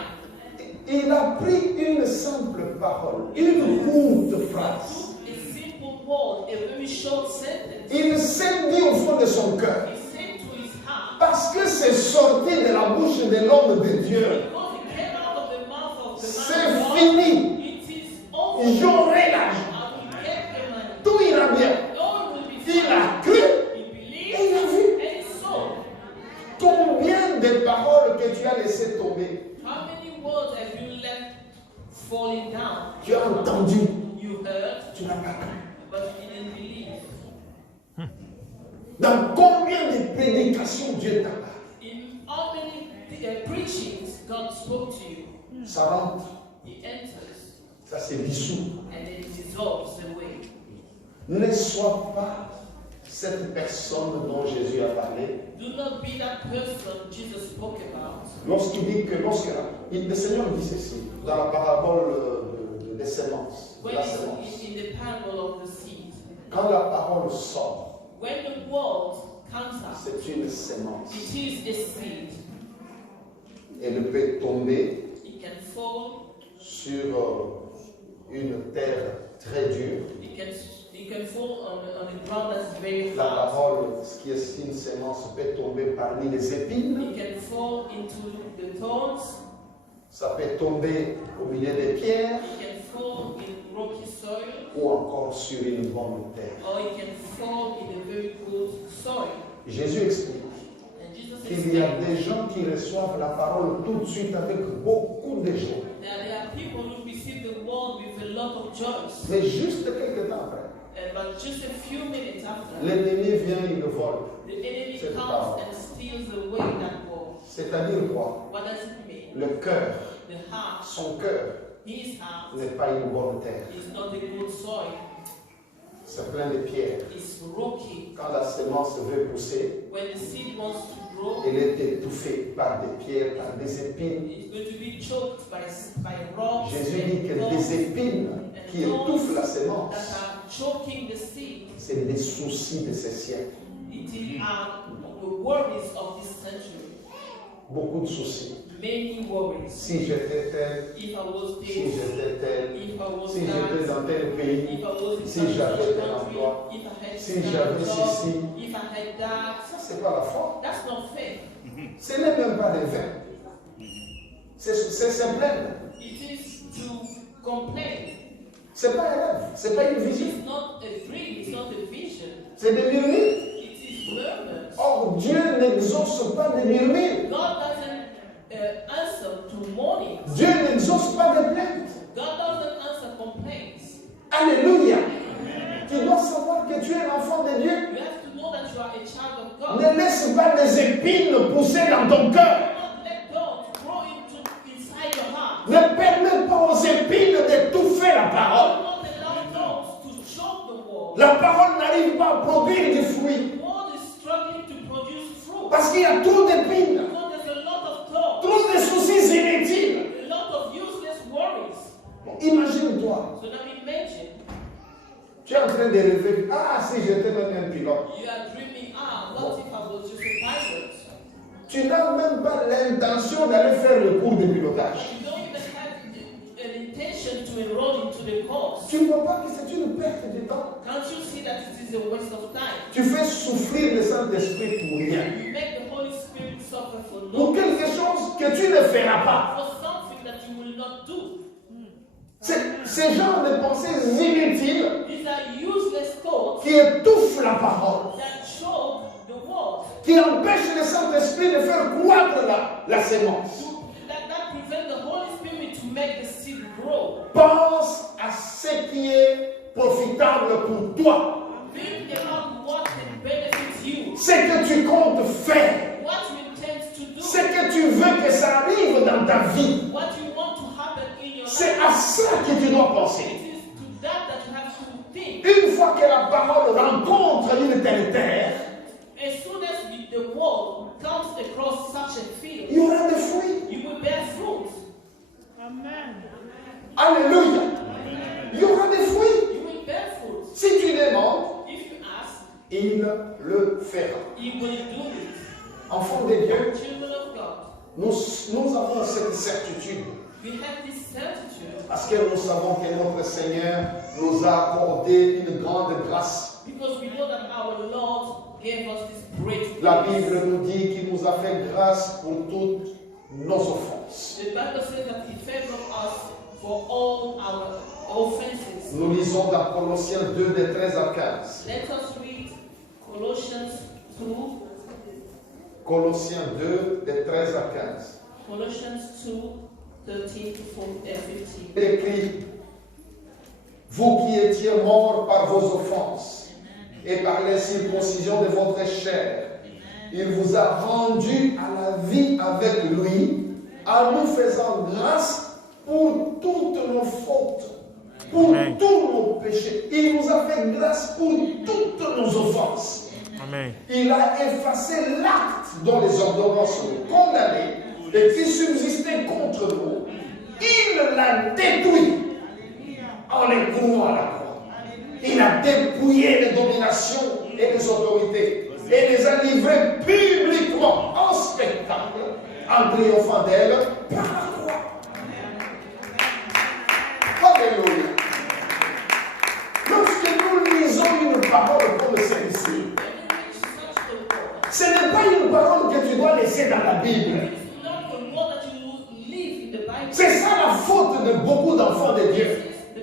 Il a pris une simple parole, une courte phrase. A simple word, a very short sentence. Il s'est dit au fond de son cœur, He said to his heart, parce que c'est sorti de la bouche de l'homme de Dieu, because it came out of the mouth of the c'est man of God, fini. it is over. J'aurai l'argent. I will get the money. Tout ira bien. All will be Il fine. a cru He et believed il a vu. and he saw. Combien de paroles que tu as laissé tomber, How many words have you left falling down? tu as entendu, You heard, tu n'as pas cru. but you didn't believe. Dans combien de prédications Dieu t'a parlé? In how many preachings God spoke to you? Ça rentre, He enters ça se dissout. and then it dissolves away. Ne sois pas cette personne dont Jésus a parlé. Do not be that person Jesus spoke about. Lorsqu'il dit que, le Seigneur dit ceci, dans la parabole des semences, de When la it's semence. in the parable of the seed, Quand la parole sort, when the word comes out, c'est une sémence. it is a seed. Elle peut tomber It can fall, sur une terre très dure. it can fall on a ground that's very La hard. parole, ce qui est une sémence, peut tomber parmi les épines. It can fall into the thorns. Ça peut tomber au milieu des pierres. It can fall in rocky soil, ou encore sur une bonne terre. or it can fall in a very good soil. Jésus explique And Jesus qu'il y a explained des gens qui reçoivent la parole tout de suite avec beaucoup de joie. that there are people who receive the word with a lot of joy. Mais juste quelques temps après, But just a few minutes after, l'ennemi vient, il le vole. the enemy C'est comes pas- and steals away that word. C'est-à-dire quoi? What does it mean? Le cœur, The heart, son cœur, his heart, n'est pas une bonne terre. is not a good soil. C'est plein de pierres. It's rocky. Quand la sémence veut pousser, When the seed wants to grow, elle est étouffée par des pierres, par des épines. it's going to be choked by rocks Jésus dit que and des thorns épines qui étouffent la sémence, that are choking the seed. c'est des soucis de ces siècles. It is the worries of this century. Beaucoup de soucis. Many worries. Si j'étais tel, If I was si this, j'étais tel, if I was si j'étais that, dans tel pays, if I was in si such j'avais a tel country, emploi, if I had si this j'avais kind of job, ceci. if I had that, Ça, c'est pas la foi. that's not fair. Ce n'est même pas des vins. C'est plein. It is to complain. C'est pas un rêve, c'est pas une vision. It's not a dream, it's not a vision. C'est des murmures. It is murmurs. Or, Dieu n'exauce pas des murmures. God doesn't answer to mourning. Dieu n'exauce pas des plaintes. God doesn't answer complaints. Alléluia. Tu dois savoir que tu es l'enfant de Dieu. You have to know that you are a child of God. Ne laisse pas des épines pousser dans ton cœur. Do not let God grow inside your heart. Ne permets pas aux épines d'étouffer la Do parole. not allow those to choke the word. La parole n'arrive pas à produire du fruit. The word is struggling to produce fruit. Parce qu'il y a trop d'épines, Because there's a lot of talk, trop de soucis inutiles. a lot of useless worries. Bon, imagine-toi, So now imagine tu es en train de rêver. Ah, si j'étais même un pilote. you are dreaming, what if I was just a pilot? Tu n'as même pas l'intention d'aller faire le cours de pilotage. You don't even have an intention to enroll into the course. Tu ne vois pas que c'est une perte de temps. Can't you see that it is a waste of time? Tu fais souffrir le Saint-Esprit pour rien. You make the Holy Spirit suffer for Pour no quelque chose que tu ne feras pas. for something that you will not do. Ces genres de pensées inutiles These are useless thoughts qui étouffent la parole, that choke the word, qui empêchent le Saint-Esprit de faire croître la sémence. that prevent the Holy Spirit to make the seed grow. Pense à ce qui est profitable pour toi, Think about what can benefit you, ce que tu comptes faire, what you intend to do, ce que tu veux que ça arrive dans ta vie. what you want to happen in your C'est life. à ça que tu dois penser. It is to that you have to think. Une fois que la parole rencontre une telle terre, As soon as the word comes across such a il field, y aura des fruits. you will bear fruit. Alléluia. Il y aura des fruits. You will bear fruit. Si tu demandes, If you ask, il le fera. you will do it. Enfants de Dieu, Children of God, nous avons cette certitude. we have this certitude Parce que nous savons que notre Seigneur nous a accordé une grande grâce. because we know that our Lord gave us this great La grace. Bible nous dit qu'il nous a fait grâce pour toutes nos offenses. The Bible says that He favored us for all our offenses. Nous lisons dans Colossiens 2, de 13 à 15. Let us read Colossians 2, Colossiens 2, de 13 à 15. Colossians 2, 13 to 15. Il écrit, vous qui étiez morts par vos offenses et par l'incirconcision de votre chair, il vous a rendu à la vie avec lui, en nous faisant grâce pour toutes nos fautes, pour tous nos péchés. Il nous a fait grâce pour toutes nos offenses. Amen. Il a effacé l'acte dont les ordonnances nous condamnaient et qui subsistait contre nous. Il l'a détruit en les clouant à la croix. Il a dépouillé les dominations et les autorités et les a livrées publiquement en spectacle en triomphant d'elles par la croix. Alléluia. Lorsque nous lisons une parole comme celle-ci, ce n'est pas une parole que tu dois laisser dans la Bible. It's not the one that you live in the Bible. C'est ça la faute de beaucoup d'enfants de Dieu. The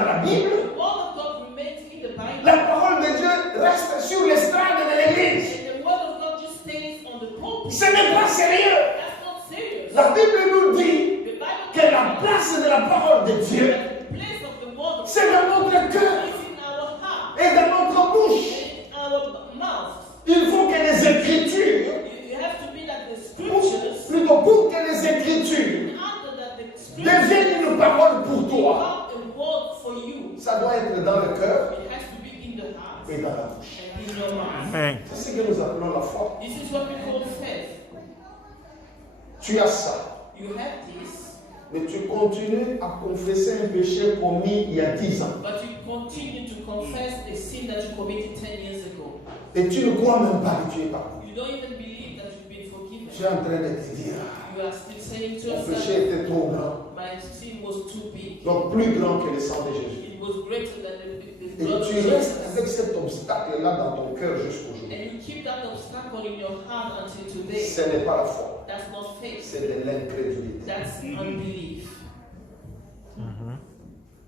dans la Bible. The word of God remains in the Bible. La parole de Dieu reste sur l'estrade de l'église. And the word of God just stays on the pulpit. Ce n'est pas sérieux. That's not serious. La Bible nous dit The Bible que la place de la parole de Dieu, the place of the word of God c'est dans notre cœur is in our heart et dans notre bouche. and in our mouth. Il faut que les Écritures, You have to be that the scriptures, plutôt pour que les Écritures after that the scriptures deviennent une parole pour toi, become a word for you. ça doit être dans le cœur It has to be in the heart et dans la bouche. and in your mouth. Amen. C'est ce que nous appelons la foi. This is what we call faith. Tu as ça, You have this, mais tu continues à confesser un péché commis il y a 10 ans. but you continue to confess a sin that you committed 10 years ago. Et tu ne crois même pas que tu es pardonné. You don't even believe that you've been forgiven. Tu es en train de te dire, You are still saying to mon yourself, péché était trop grand, my sin was too big. donc plus grand que le sang de Jésus. It was greater than the Et blood of tu restes Jesus. avec cet obstacle-là dans ton cœur jusqu'aujourd'hui. And you keep that obstacle in your heart until today. Ce n'est pas la foi, That's not faith. c'est de l'incrédulité. That's unbelief.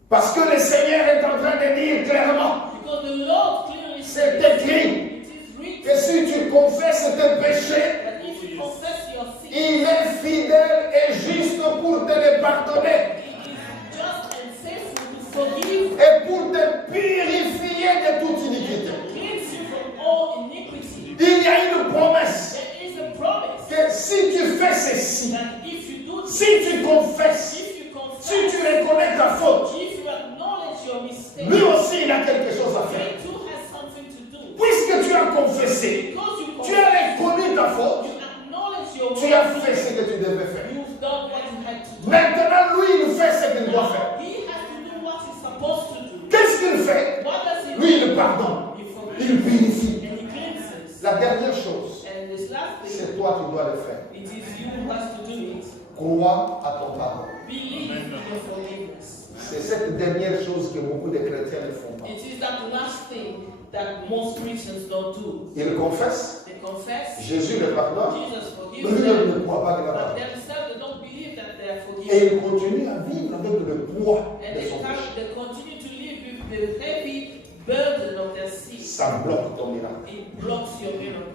Parce que le Seigneur est en train de dire clairement, Because the Lord clearly c'est says, écrit, it is written que si tu confesses tes péchés, that if you confess your sin, il est fidèle et juste pour te les pardonner He is just and faithful to forgive et pour te purifier de toute iniquité. and cleanse you from all iniquity. Il y a une promesse There is a promise que si tu fais ceci, that if you do this, si tu confesses, if you si confess, tu reconnais ta faute, if you acknowledge your mistake, lui aussi il a quelque chose à faire. he too has something to do. Puisque tu as confessé, Because you tu as confess, reconnu ta faute, you acknowledge your tu as fait wrong, ce que tu devais faire. you've done what you had to do. Maintenant, lui, il fait ce qu'il doit faire. He has to do what he's supposed to do. Qu'est-ce qu'il fait? What does he Lui, do? il pardonne, He il forgives purifie. and he cleanses. La dernière chose, And this last thing, c'est toi qui dois le faire. it is you who has to do it. Crois à ton pardon. Believe in your forgiveness. C'est cette dernière chose que beaucoup de chrétiens ne font pas. It is that last thing that most Christians don't do. Ils confessent, They confess, Jésus le pardonne, Jesus mais forgives eux them, ne croient pas qu'il a but pardonné. themselves they don't believe that they are Et forgiven. ils continuent à vivre avec le poids And de son péché. they continue to live with the heavy burden of their sin. Ça bloque ton miracle. It blocks your miracle.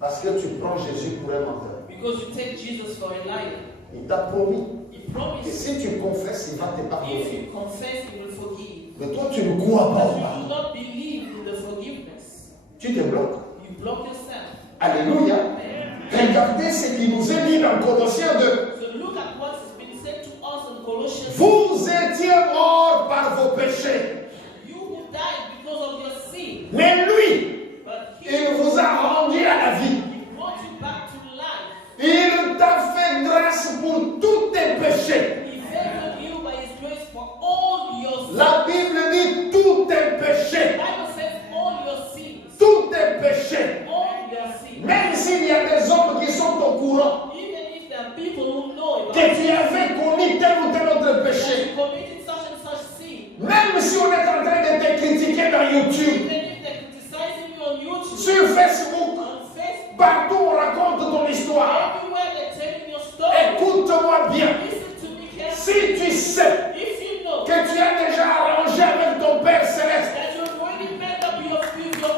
Parce que tu prends Jésus pour un menteur. Because you take Jesus for a liar. Il t'a promis He que promised si tu confesses, il va te if pardonner. you confess, he will forgive. Mais toi, tu ne crois pas But au you do pardon. not believe in the forgiveness. Tu te bloques. You block yourself. Alléluia. Amen. Regardez ce qui nous est dit dans Colossiens 2. So look at what has been said to us in Colossians. Vous étiez morts par vos péchés. You who died because of your sin, Mais lui, but il vous a rendu à la vie. he brought you back to life. Il t'a fait grâce pour tous tes péchés. He favored you by his grace for all your sins. La Bible dit tous tes The péchés. Bible says all your sins. Tous tes péchés. All your sins. Même s'il y a des hommes qui sont au courant Even if there are people who know about que tu avais commis tel ou tel autre that péché. you committed such and such sin, Même si on est en train de te critiquer dans YouTube, even if they're criticizing you on YouTube, sur Facebook, on Facebook, partout on raconte ton histoire. everywhere they're telling your story, Écoute-moi bien. listen to me carefully. Si tu sais If you know que tu as déjà arrangé avec ton Père Céleste, that you've already made up your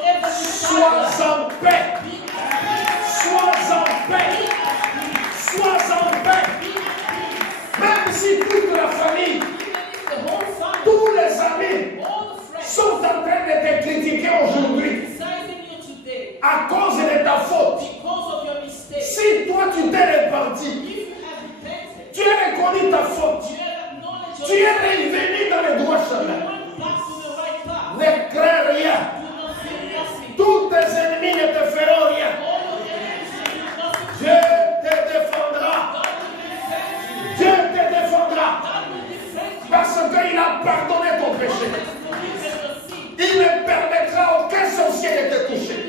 heavenly sois Father, en paix. be at peace. Sois en paix. Be at peace. Sois en paix. Be at peace. Même si toute la famille, Even if the whole family, tous les amis all the friends, sont en train de te critiquer aujourd'hui criticizing you today à cause de ta faute. because of your mistake, Si toi tu t'es repenti, if you have repented, tu as reconnu ta faute, you have acknowledged tu your es revenu dans le droit you chemin, went back to the right path. ne crains rien. Do not fear nothing. Tous tes ennemis ne te feront rien. All your enemies will do nothing. Dieu te défendra. God will defend you. Dieu te défendra. God will defend you. Parce qu'il a pardonné ton péché. God has forgiven your sin. Il ne permettra à aucun sorcier de te toucher.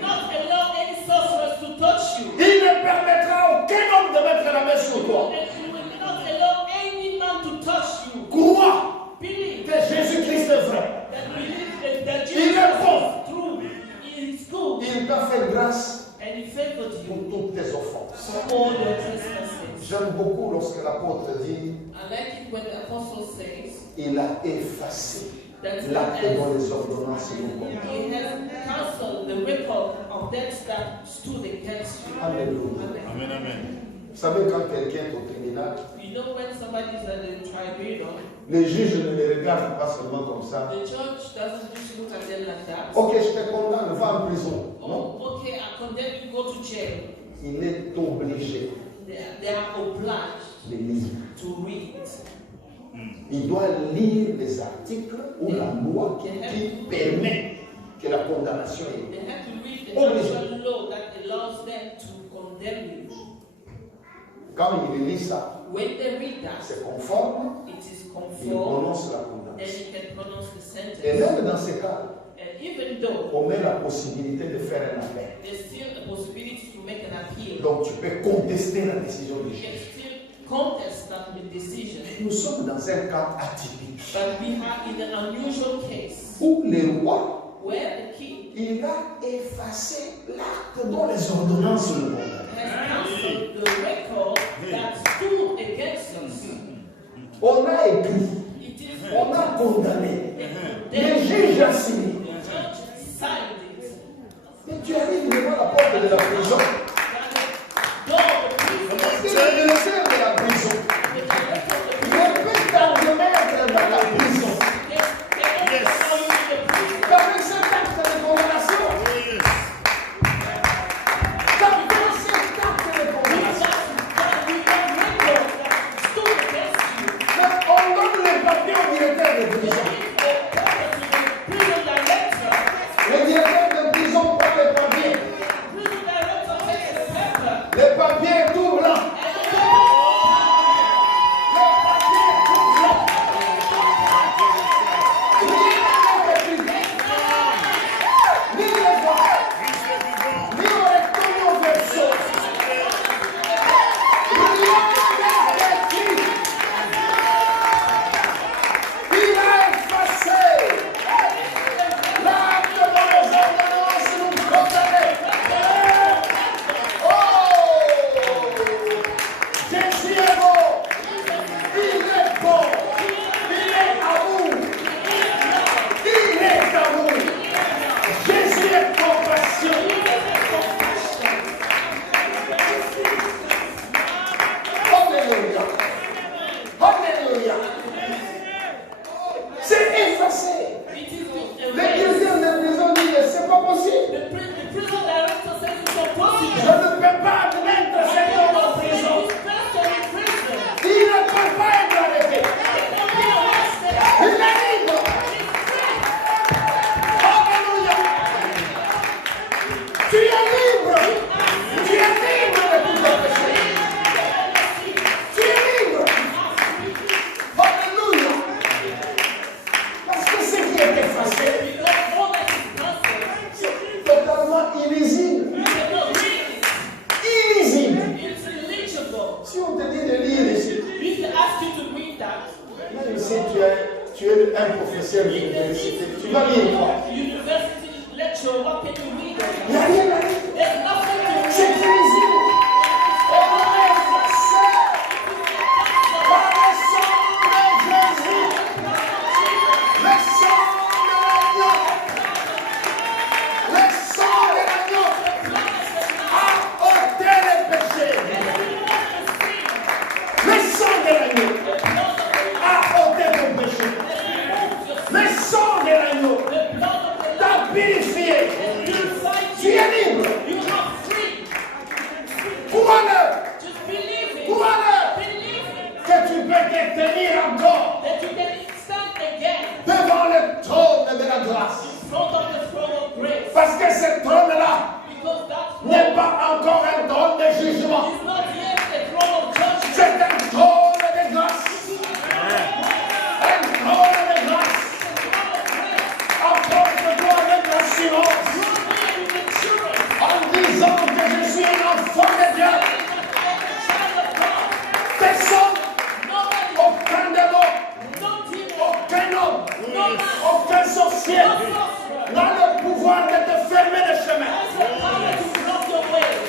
Not allow any sorcerers to touch you. Il ne permettra à aucun homme de mettre la main sur toi. And you will not allow any man to touch you. Crois Believe que Jésus-Christ est vrai. that believe that Il Jesus est bon. is true. He is good. Il t'a fait grâce And he favored pour you toutes tes offenses. for all your trespasses. J'aime beaucoup lorsque l'apôtre dit I like it when the apostle says, Il a effacé That l'acte he dont les ordonnances nous condamnent. has cancelled the record of debts that stood against you. Alléluia. Amen, amen. Vous savez, quand quelqu'un est au tribunal, You know when somebody is at the tribunal, les juges ne les regardent pas seulement comme ça. the judge doesn't just look at them like that. Ok, je te condamne, va en prison. Non. Oh, okay, I condemn you, go to jail. Il est obligé They are obliged de lire. to read. Il doit lire les articles ou la loi qui permet que la condamnation est. They have to read the actual law that allows them to condemn you. Quand il lit ça, When they read that, c'est conforme, it is il conformed, prononce la then condamnation. you can pronounce the Et sentence. même dans ces cas, And even though on met la possibilité de faire un appel. there's still a possibility to make an appeal, Donc tu peux contester la décision du you can juge. still contest that decision. Nous sommes dans un cas atypique But we have in an unusual case où le roi, where the king il a effacé l'acte dont les ordonnances nous condamnent. has cancelled the record that stood against us. On a écrit, It is on a condamné, the le juge a signé. judge signed it. Mais tu arrives devant la porte de la prison. Though the prison, Parce que le directeur de la prison, the director of the il peut t'admettre dans la prison. they don't allow you in the prison. Avec cet acte de condamnation, Oh, yes. avec cet acte de condamnation, mais on donne les papiers au directeur de prison. Le directeur de prison prend les papiers. Les papiers tout blancs.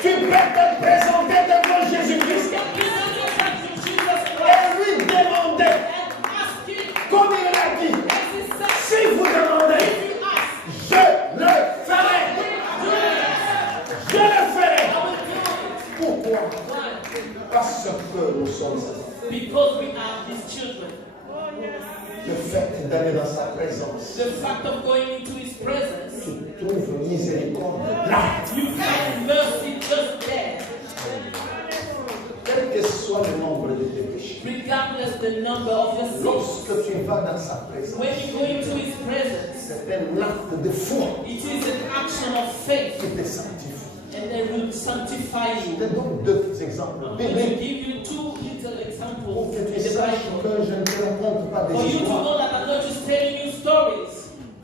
Tu peux te présenter devant sommes ses enfants. Because we are His children. Le fait d'aller dans sa présence, The fact of going into His presence, tu trouves miséricorde là. you find mercy just there, Quel que soit le nombre de tes péchés. regardless the number of your sins. Lorsque tu vas dans sa présence, When you go into His presence, c'est un acte de foi it is an action of faith, qui te sanctifie. and they will sanctify Je you. te donne deux exemples I'm going to bibliques give you two little pour examples que in tu the saches Bible. que je ne te raconte pas For des you to histoires. know that I'm not just telling you stories.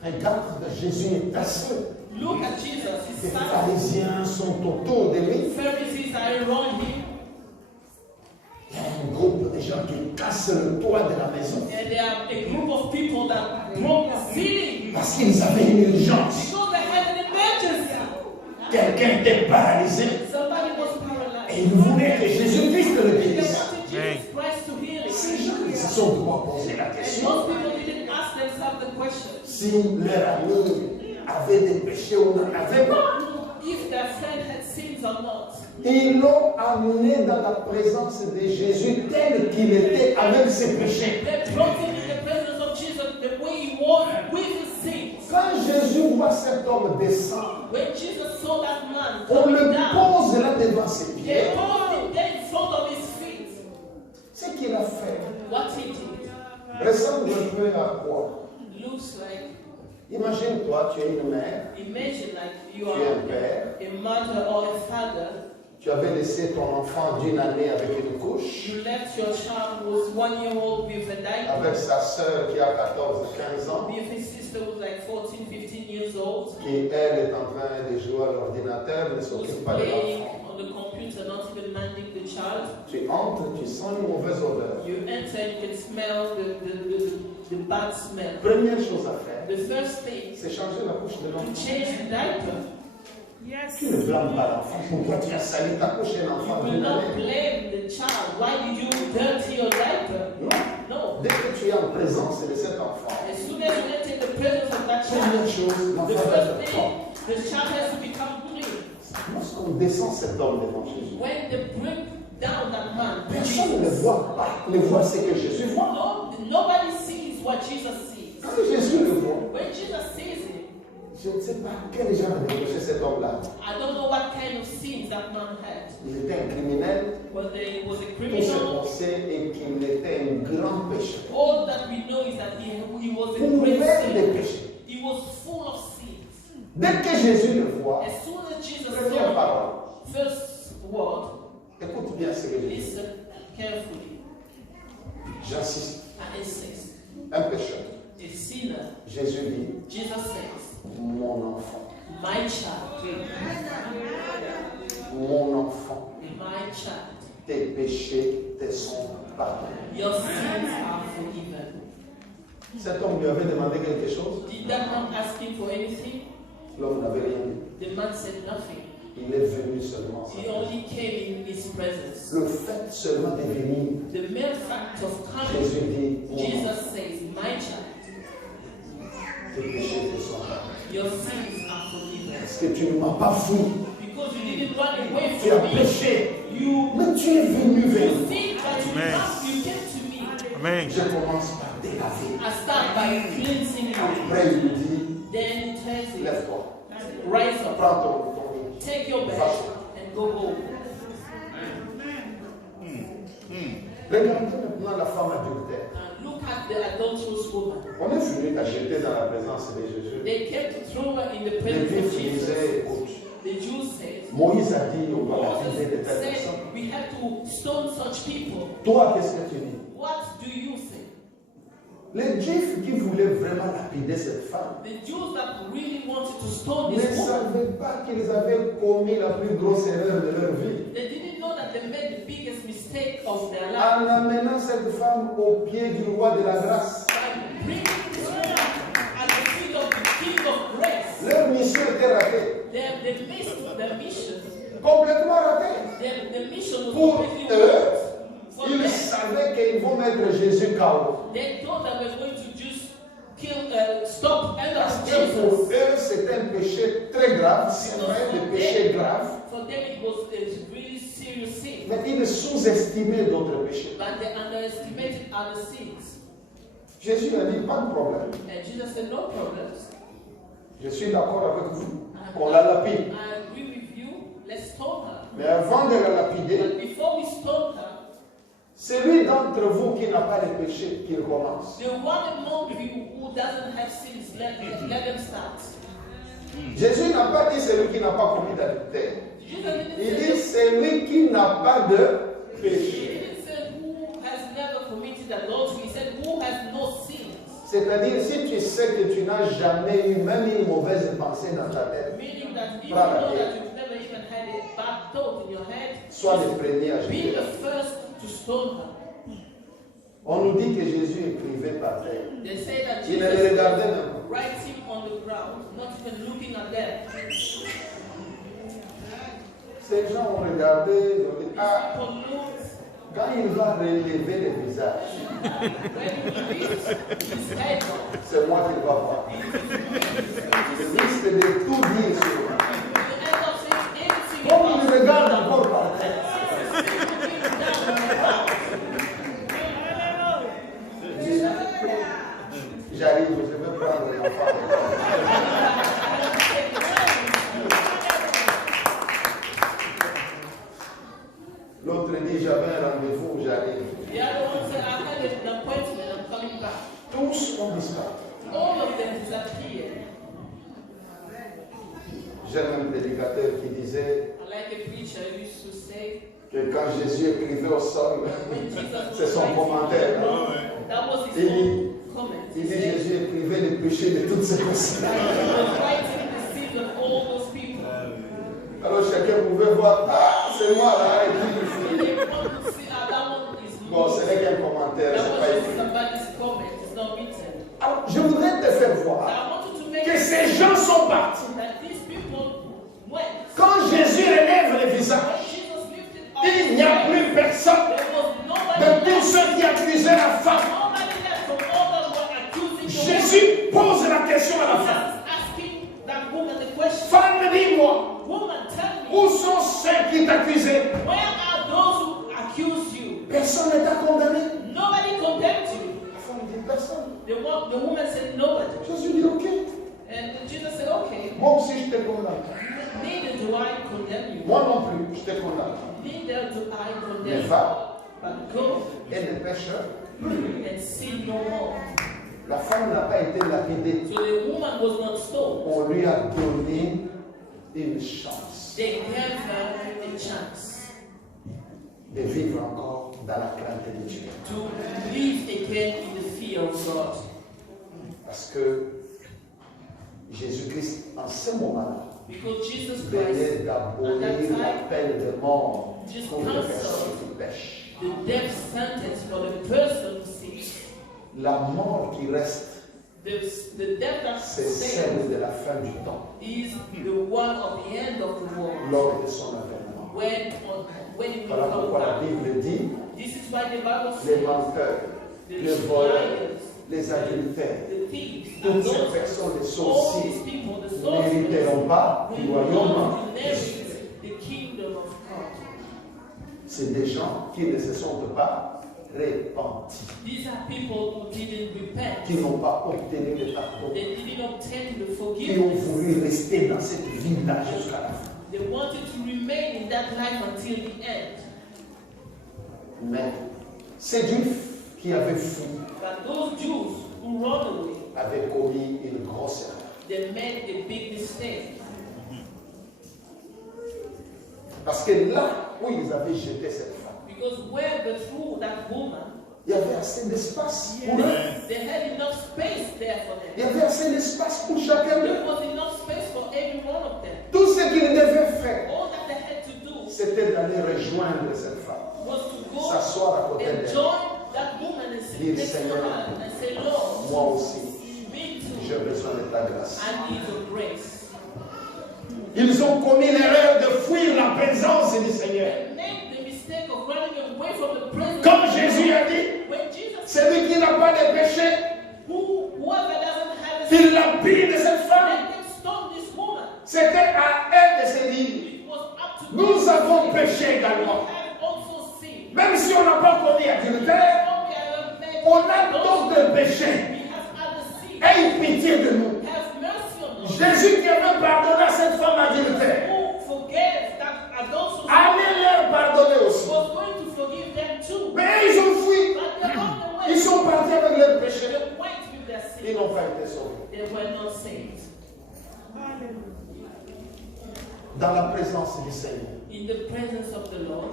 Regarde, Jésus est assis. Look at Jesus. Les He's standing. pharisiens sont autour de lui. Pharisees are around him, Il y a un groupe de gens qui cassent le toit de la maison and there are a group of people that broke the ceiling parce qu'ils avaient une urgence. because they had an emergency. Quelqu'un était paralysé Somebody was et paralyzed. ils voulaient que Jésus-Christ le They guérisse. wanted Jesus Christ to heal him. Ces gens, ils se sont droit poser la And question most people didn't ask themselves the question si leur ami avait des péchés ou n'en avait pas. if their friend had sins or not. Ils l'ont amené dans la présence de Jésus tel qu'il était avec ses péchés. They brought him in the presence of Jesus the way he was with his sins. Quand Jésus voit cet homme descendre, When Jesus saw that man on le coming down, pose là devant ses they pieds. posed him there in front of his feet. Ce qu'il a fait What he did ressemble un peu à quoi? looks like, Imagine-toi, tu es une mère, imagine like you tu es are un père, a mother or a father. tu avais laissé ton enfant d'une année avec une couche, You left your child who was 1 year old with a diaper, avec sa sœur qui a 14-15 ans, with his sister who was like 14, 15 years old, qui elle est en train de jouer à l'ordinateur, ne who's s'occupe pas de playing l'enfant. on the computer, not even minding the child. Tu entres, tu sens une mauvaise odeur. You enter, you can smell the bad smell. Première chose à faire, The first thing, c'est changer la couche de to l'enfant. change the diaper. Tu ne blâmes pas l'enfant. Pourquoi tu as sali ta couche d'un You enfant will d'une not année? blame the child. Why did you dirty your diaper? Non. No. Dès que tu es en présence de cet enfant, As soon as you enter the presence of that première child, chose, the l'enfant va first être thing, propre. the child has to become clean. Lorsqu'on descend cet homme devant Jésus, When they bring down that man, personne ne Jesus, voit pas. Ne voit ce que Jésus voit. nobody sees what Jesus sees. Quand Jésus le voit, When Jesus sees him, je ne sais pas quel genre de péché cet homme-là. I don't know what kind of sins that man had. Il était un criminel. Whether he was a Tout ce criminal. qu'on sait est qu'il était un grand pécheur. All that we know is that he was a great Couvert de sinner. péchés. He was full of sins. Dès que Jésus le voit, As soon as Jesus première saw him, parole. first word, Écoute bien ce que je dis. listen carefully. J'insiste. I insist. Un pécheur. A sinner, Jésus dit, Jesus says, mon enfant. my child, Mon enfant. my child, Tes péchés te sont pardonnés. your sins are forgiven. Cet homme lui avait demandé quelque chose. Did that man ask him for anything? L'homme n'avait rien dit. The man said nothing. Il est venu seulement. He only came in his presence. Le fait seulement de venir, The mere fact of coming, Jésus dit, mon enfant, Jesus says, my child, tes péchés te sont pardonnés. your sins are forgiven. Parce que tu ne m'as pas fui. Because you didn't run away Tu as from me. péché. You Mais tu es venu vers You moi. think that you came to me. Amen. Je commence par délaver. I start by cleansing you. Après, il lui dit, Then it tells you, lève-toi. rise up, Prends ton lit. take your bed, and go home. Regardez maintenant la femme adultère. Look at the adulterous woman. On est venu la jeter dans la présence de Jésus. They came to throw her in the Les presence of Juifs Jesus. disaient, écoute, The Jews said, Moïse a dit, on va Moses lapider de telle said, personne. we have to stone such people. Toi, qu'est-ce que tu dis? What do you say? Les Juifs qui voulaient vraiment lapider cette femme The Jews that really wanted to stone ne this woman, savaient pas qu'ils avaient commis la plus grosse erreur de leur vie. they didn't know that they made the biggest mistake of their life. En amenant cette femme au pied du roi de la grâce. By bringing this woman at the feet of the King of Grace. Leur mission était ratée. They missed the mission. Complètement ratée. The mission was Pour completely eux, wrong. For ils them, savaient qu'ils vont mettre Jésus KO. they thought that we're going to just stop Parce and que pour Jesus. eux, c'est un péché très grave, c'est vrai, des péchés graves. For them it was a really serious serious sin. Mais ils sous-estimaient d'autres péchés. But they underestimated other sins. Jésus a dit, pas de problème. And Jesus said, no problems. Je suis d'accord avec vous. Qu'on la lapide. I agree with you. Let's stone her. Mais avant de la lapider, But before we stone her, celui d'entre vous qui n'a pas de péché, qu'il commence. the one among you who doesn't have sins, let them start. Jésus n'a pas dit celui qui n'a pas commis d'adultère. Jesus didn't Il say, dit celui qui n'a pas de he péché. didn't say who has never committed adultery. He said who has no sins. C'est-à-dire, si tu sais que tu n'as jamais eu même une mauvaise pensée dans ta tête, Meaning that if you Prends la know pierre. that you've never even had a bad thought in your head, sois le premier à be jeter. the first to stone her. On nous dit que Jésus écrivait par terre. They say that Il ne les Jesus regardait même pas. writing on the ground, not even looking at them. Ces gens ont regardé, ils ont dit, ah, People looked, quand il va relever le visage, when he lifts his head up, c'est moi qui va voir. Il risque de tout dire sur moi. he ends up saying anything Comme about il regarde encore par terre. J'arrive, je vais prendre l'enfant. L'autre dit, j'avais un rendez-vous, j'arrive. The other one said, I had an appointment, I'm coming back. Tous ont disparu. All of them disappeared. J'aime un prédicateur qui disait I like a preacher who used to say, que quand Jésus écrivait au sol, when Jesus c'est was son writing, commentaire. that was his Il own comment. Il He dit said, Jésus écrivait les péchés de toutes ces personnes. he was writing the sins of all those people. Alors chacun pouvait voir, ah, c'est moi là, et puis They want to see, that one is bon, ce n'est qu'un commentaire, that c'est was pas just écrit. somebody's comment, it's not written. Alors, je voudrais te faire voir I wanted to make que ces gens sont partis. that these people went. Quand Jésus relève le visage, When Jesus lifted up il his n'y a head, plus personne there was nobody de tous left. ceux qui accusaient la femme. Nobody left from all that were accusing the woman. Jésus pose la question à la Jesus femme. is asking that woman the question. Femme, dis-moi, Woman, tell me, où sont ceux qui t'accusaient? where are those who accuse you? Personne ne t'a condamné. Nobody condemned you. La femme dit personne. The woman said nobody. Jésus dit ok. And Jesus said, okay, Moi aussi je te condamne. neither do I condemn you. Moi non plus, je te condamne. Neither do I condemn Mais you. va But go et ne pêche. and sin no more. La femme n'a pas été lapidée. So the woman was not stoned. On lui a donné une chance They gave her a chance de vivre encore dans la crainte de Dieu. to live again in the fear of God. Parce que Jésus-Christ, en ce moment-là, Because Jesus venait Christ, d'abolir la peine de mort Just pour les cancel. personnes qui pêchent. the death sentence for the person who sins, La mort qui reste, the death that c'est stays celle de la fin du temps, is the one of the end of the world. lors de son avènement. When it will Voilà come pourquoi la down. Bible dit This is why the Bible les says menteurs, the les voleurs, liars, les adultères, the thieves, toutes and ces those, personnes, les all sorciers, these people, the ne sorcerers, mériteront pas du will royaume. not inherit the kingdom of God. C'est des gens qui ne se sont pas repentis, These are people who didn't repent. qui n'ont pas obtenu le pardon, They didn't obtain the qui ont forgiveness. voulu rester dans cette vie-là jusqu'à la fin. They wanted to remain in that life until the end. Mais ces Juifs qui avaient fui But those Jews who run away, avaient commis une grosse erreur. they made a big mistake. Parce que là où ils avaient jeté cette femme, Because where they threw that woman, il y avait assez d'espace pour eux. they had enough space there for Il y them. avait assez d'espace pour chacun d'eux. There was enough space for every one of them. Tout ce qu'ils devaient faire, All that they had to do c'était d'aller rejoindre cette femme, was to go s'asseoir à côté and d'elle. join that woman and sit Dire, next to Seigneur, her and say, Lord, Moi aussi, me too, j'ai besoin de ta grâce. I need your grace. Ils ont commis l'erreur de fuir la présence du Seigneur. They made the mistake of running away from the presence Comme of Jésus God. a dit, When Jesus celui qui n'a pas de péché, whoever doesn't have a qu'il sin, lapide cette femme. let them stone this woman. C'était à elle de se dire, It was up to Nous avons péché également. Même si on n'a pas commis adultère, on a d'autres péchés. Aie pitié de nous. Jésus qui avait pardonné à cette femme adultère, allez leur pardonner aussi. Mais ils ont fui. Ils sont partis avec leurs péchés. Ils n'ont pas été sauvés. Dans la présence du Seigneur, In the presence of the Lord,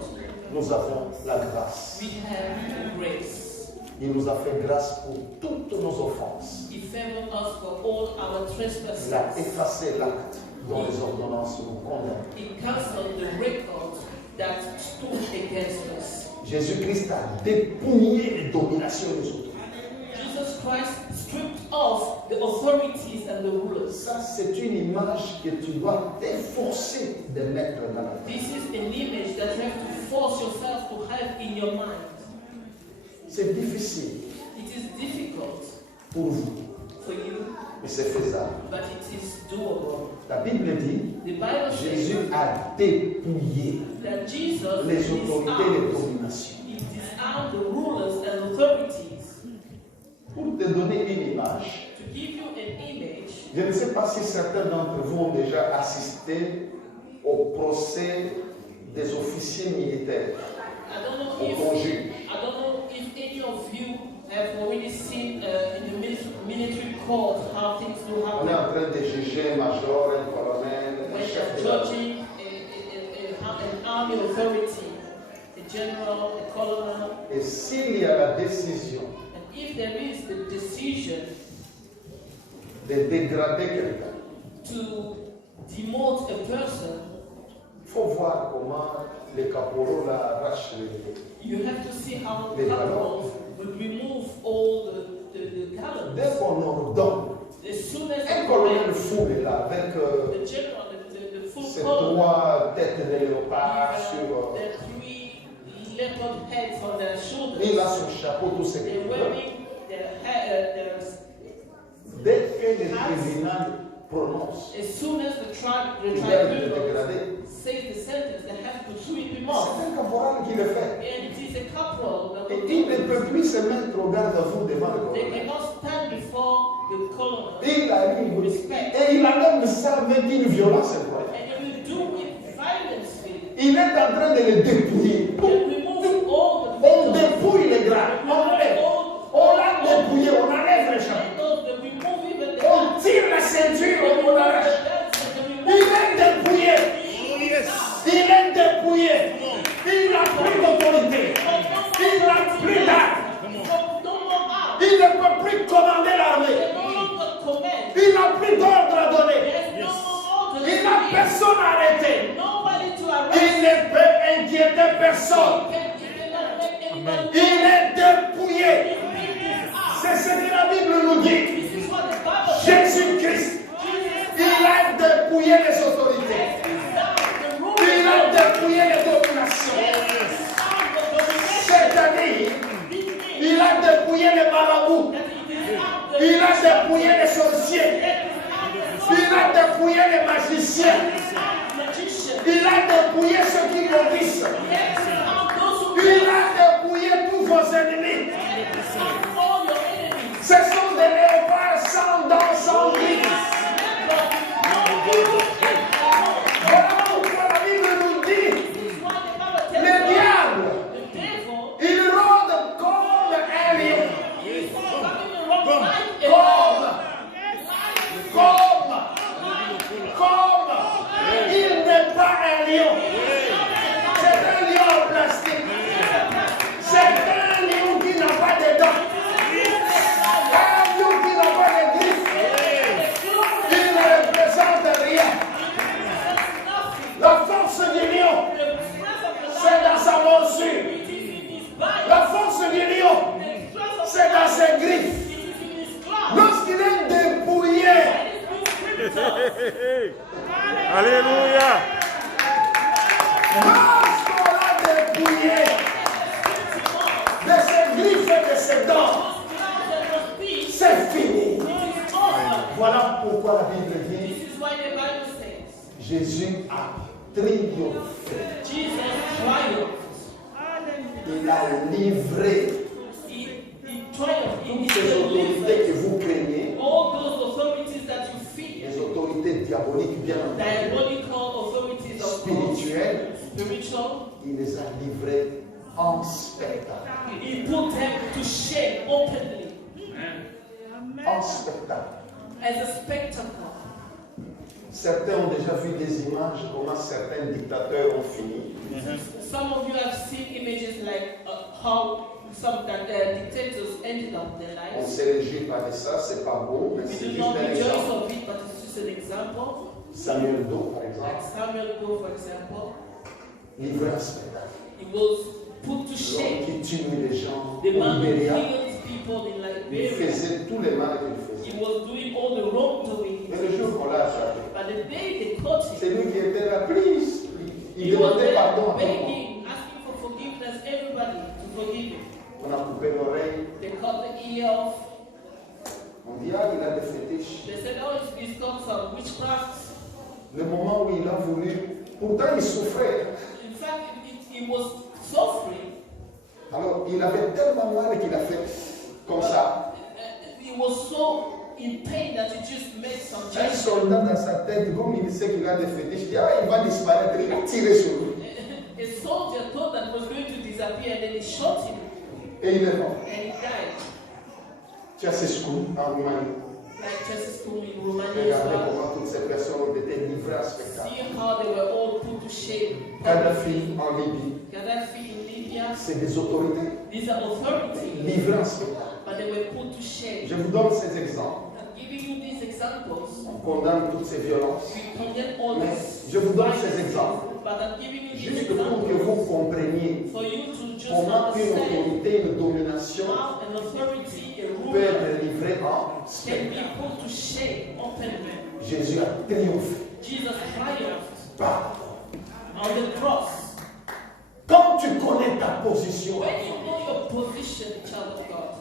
nous avons la grâce. we have grace. Il nous a fait grâce pour toutes nos offenses. He favored us for all our trespasses. Il a effacé l'acte dont les ordonnances nous condamnent. He cancelled the record that stood against us. Jésus-Christ a dépouillé les dominations des autres. Jesus Christ stripped off the authorities and the rulers. Ça, c'est une image que tu dois t'efforcer de mettre dans la vie. This is an image that you have to force yourself to have in your mind. C'est difficile It is difficult pour vous, for you, mais c'est faisable. but it is doable. La Bible dit, The Bible Jésus says a dépouillé that Jesus les autorités et les disarmed, dominations. he disarmed the rulers and authorities. Pour te donner une image, To give you an image, je ne sais pas si certains d'entre vous ont déjà assisté au procès des officiers militaires, I don't know au if conjuge. any of you have already seen in the military court how things do On est happen. en train de juger un major, un colonel, un When chef you're de l'armée. judging an army authority, a general, a colonel, Et s'il y a la décision and if there is the decision de dégrader quelqu'un, to demote a person, il faut voir comment les caporaux l'arrachent les... you have to see how Les capitals would remove all the gallows. Dès qu'on ordonne, As soon as un colonel fou est là avec the general, the full ses colonel, 3 têtes de léopard sur... the 3 leopard heads on their shoulders. il a son chapeau, tout ce qu'il They're veut. wearing their Dès que le tribunal prononce, as soon as the il vient de tribunal dégrader. says the sentence, they have to sweep him C'est off. un caporal qui le fait. And it is a corporal that Et will il do ne it. peut plus se mettre au garde à vous devant le They colonel. cannot stand before the colonel. Il arrive Respect. et il a même ça avec une violence incroyable. And they will do it violently. Il est en train de le dépouiller. They remove all the On victims. dépouille les grades. On l'a dépouillé, on enlève les chapeaux. They remove even the On tire la ceinture, on arrache. Il est dépouillé. Il est dépouillé. Il n'a plus d'autorité. Il n'a plus d'armes. Il ne peut plus commander l'armée. Il n'a plus d'ordre à donner. Il n'a personne à arrêter. Il ne peut inquiéter personne. Il est dépouillé. C'est ce que la Bible nous dit. Jésus-Christ, il a dépouillé les autorités. Il a dépouillé les dominations. Cette année, il a dépouillé les marabouts. Il a dépouillé les sorciers. Il a dépouillé les magiciens. Il a dépouillé ceux qui maudissent. Il a dépouillé tous vos ennemis. Ce sont des léopards sans dents, sans griffes. Voilà pourquoi la Bible nous dit, le diable, il rôde comme un lion. Comme il n'est pas un lion. C'est un lion en plastique. C'est un lion qui n'a pas de dents. Un lion qui n'a pas de griffes. Il ne représente rien. La force du lion, c'est dans sa morsure. La force du lion, c'est dans ses griffes. Lorsqu'il est dépouillé, Alléluia. lorsqu'on l'a dépouillé de ses griffes et de ses dents, c'est fini. Voilà pourquoi la Bible dit, This is why the Bible says Jésus a triomphé. Jesus triumphed. Il a livré He triumphed. He toutes ces autorités delivered que vous craignez, all those authorities that you fear. les autorités diaboliques bien entendu, Diabolical authorities of spirituelles, spiritual. il les a livrés en spectacle. He put them to shame openly En spectacle. as a spectacle. Certains ont déjà vu des images comment certains dictateurs ont fini. Some of you have seen images like how some dictators ended up their On lives. se réjouit pas de ça, c'est pas beau, mais We c'est do juste not un rejoice exemple. of it, but it's just an example. Samuel Do, par Like exemple, Samuel Go, for example, livré en spectacle. he was put to L'homme shame. qui tuait les gens The au man who Libéria, killed people in il Liberia, faisait tous les mal qu'il he faisait. was doing all the wrongdoing. Mais le jour qu'on l'a attrapé, But the day they caught c'est him, lui qui était là, please. Il he was demandait there pardon à tout le monde. begging, asking for forgiveness, everybody to forgive him. On a coupé l'oreille. They cut the ear off. On dit, ah, il a des fétiches. They said, oh, it's got some witchcraft. Le moment où il a voulu, pourtant il souffrait. In fact, he was suffering. Alors, il avait tellement mal qu'il a fait comme ça. He was so in pain that he just made some Un gestures. soldat dans sa tête, comme il sait qu'il a des fétiches, il dit, ah, il va disparaître, il a tiré sur lui. A soldier thought that was going to disappear and then he shot him Et il est mort. and he died. Ceausescu, en Roumanie. Like Ceausescu in Romania as Regardez well. comment toutes ces personnes ont été livrées à spectacle. See how they were all put to shame. Kadhafi en Libye, Gaddafi in Libya, c'est des autorités these are authorities, livrées en spectacle. but they were put to shame. Je vous donne ces exemples. I'm giving you these examples. On condamne toutes ces violences. We condemn all Mais this. je vous donne ces exemples But I'm giving you these juste pour que examples vous compreniez for you to just comment une understand autorité, une domination how an authority, a peut ruler, être livrée en can spectacle. be put to shame openly. Jésus a triomphé. Jesus triumphed Bah, on the cross. quand tu connais ta position, When you know your position, child of God,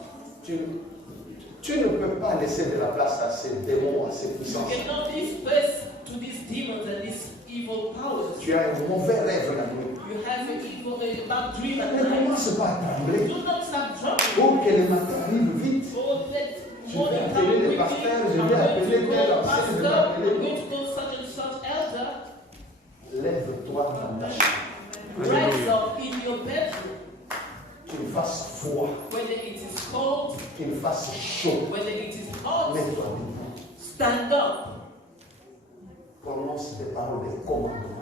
tu ne peux pas laisser de la place à ces démons, à ces you puissances. cannot give space to these demons and these evil powers. Tu as un mauvais rêve la nuit. You have a bad dream at Ne night. commence pas à trembler. Do not start troubling. Pour que le matin arrive vite. Oh, let Je morning vais come appeler les quickly. pasteurs, je I'm vais going appeler to tel go ancien, je vais pastor. appeler I'm going to go such and such elder. Lève-toi dans ta chambre. Rise up in your bedroom, Qu'il fasse froid, whether it is cold, qu'il fasse chaud. whether it is hot. Mets-toi debout. Stand up Prononce des paroles de commandement.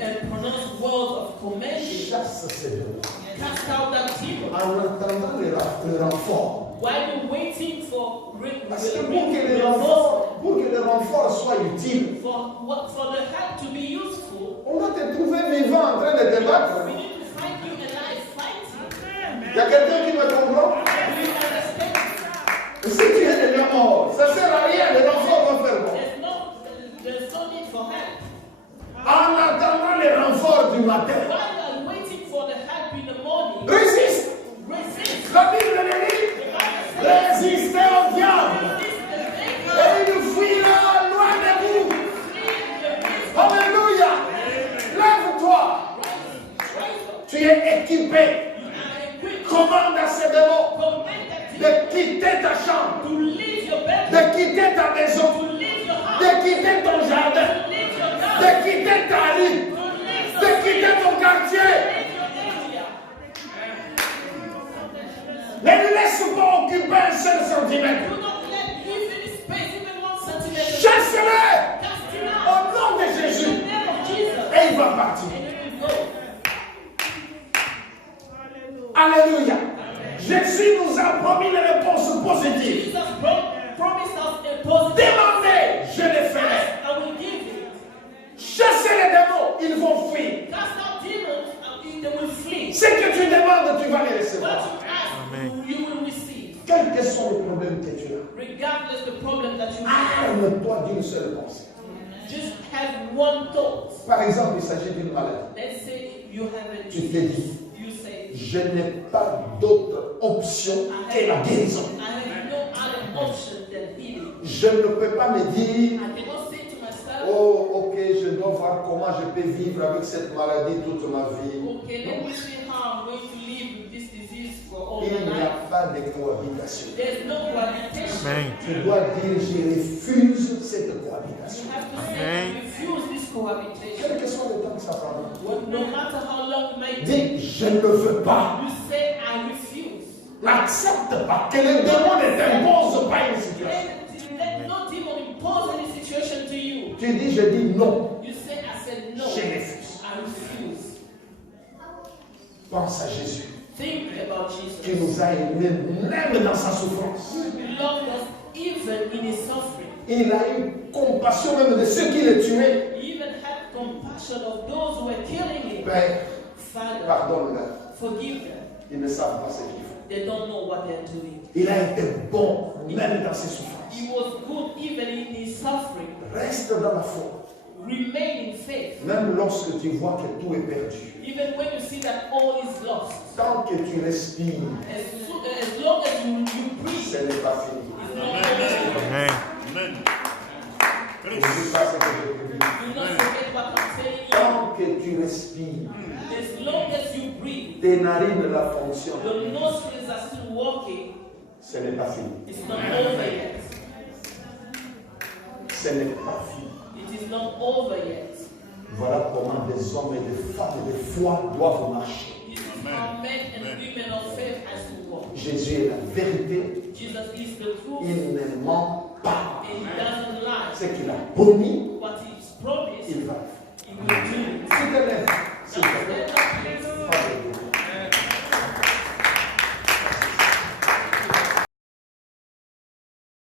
and pronounce words of commanding. Chasse ces démons. Cast out that demon. En attendant le renfort. While you're waiting for Parce que pour que le renfort soit utile, for the help to be useful, on va te trouver vivant en train de te battre. we need to find you alive fighting. Il y a quelqu'un qui me comprend? Do you understand? Si tu es déjà mort, ça ne sert à rien, le renfort va faire bon. There's no need for help. En attendant le renfort du matin, While you're waiting for the help in the morning, résiste. resist. La Bible le dit, résistez au diable et il fuira loin de vous. Alléluia. Lève-toi. Tu es équipé. Commande à ces démons de quitter ta chambre, To leave your bed, de quitter ta maison, to leave your house, de quitter ton jardin, to leave your garden, de quitter ta rue, to leave de your quitter ton quartier. area. Ne laisse pas occuper un seul centimètre. Do not let leave any space, even 1 centimeter. Chasse-le Cast him out. au nom de In the Jésus. name of Jesus. Et il va partir. And you will go. Alléluia. Jésus nous a promis une réponse positive. Jesus promised us a positive. Demandez, je le ferai. I will give you. Chassez les démons, ils vont fuir. Cast out demons and they will flee. Ce que tu demandes, tu vas les What recevoir. you ask, you will receive. Quels que sont les problèmes que tu as, Regardless the problem that you have, arme-toi d'une seule pensée. just have one thought. Par exemple, il s'agit d'une maladie. Let's say you have a Tu te dis, you say, je n'ai pas d'autre option que la guérison. I have no other option than healing. Je ne peux pas me dire, I cannot say to myself, oh, ok, je dois voir comment comment je peux vivre avec cette maladie toute ma vie. Okay, let me see how I'm going to live with this disease for all Il my n'y a life. pas de cohabitation. There's no cohabitation. Amen. Tu dois dire, je refuse cette cohabitation. You have to say, Amen. I refuse this cohabitation. Quel que soit le temps que ça prendra. No matter how long it may take, Dis, je ne veux pas. you say, I refuse. N'accepte pas que le démon ne t'impose pas une situation. Let no demon impose any situation to you. Tu dis, je dis non. You say, I said no. Je refuse. I refuse. Pense à Jésus, Think about qui Jesus. nous a aimés même dans sa souffrance. He loved us even in his suffering. Il a eu compassion même de ceux qui le tuaient. He even had compassion of those who were killing him. Père, Father, pardonne-leur. forgive them. Ils ne savent pas ce qu'ils font. They don't know what they're doing. Il a été bon même dans ses souffrances. He was good even in his suffering. Reste dans la foi. Remain in faith. Même lorsque tu vois que tout est perdu. Even when you see that all is lost. Tant que tu respires, As long as you breathe, ce n'est pas fini. it's not over. Amen. Amen. N'oublie pas ce que je te dis. Do not forget what I'm telling you. Tant que tu respires, As long as you breathe, tes narines la fonctionnent. the nostrils are still working. Ce n'est pas fini. It's not over yet. Ce n'est pas fini. It is not over yet. Voilà comment des hommes et des femmes de foi doivent marcher. This is how men and women of faith has to walk. Jésus est la vérité. Jesus is the truth, Il ne ment pas. and he doesn't lie. Ce qu'il a promis, What he's promised, il va. he will do it. S'il te plaît,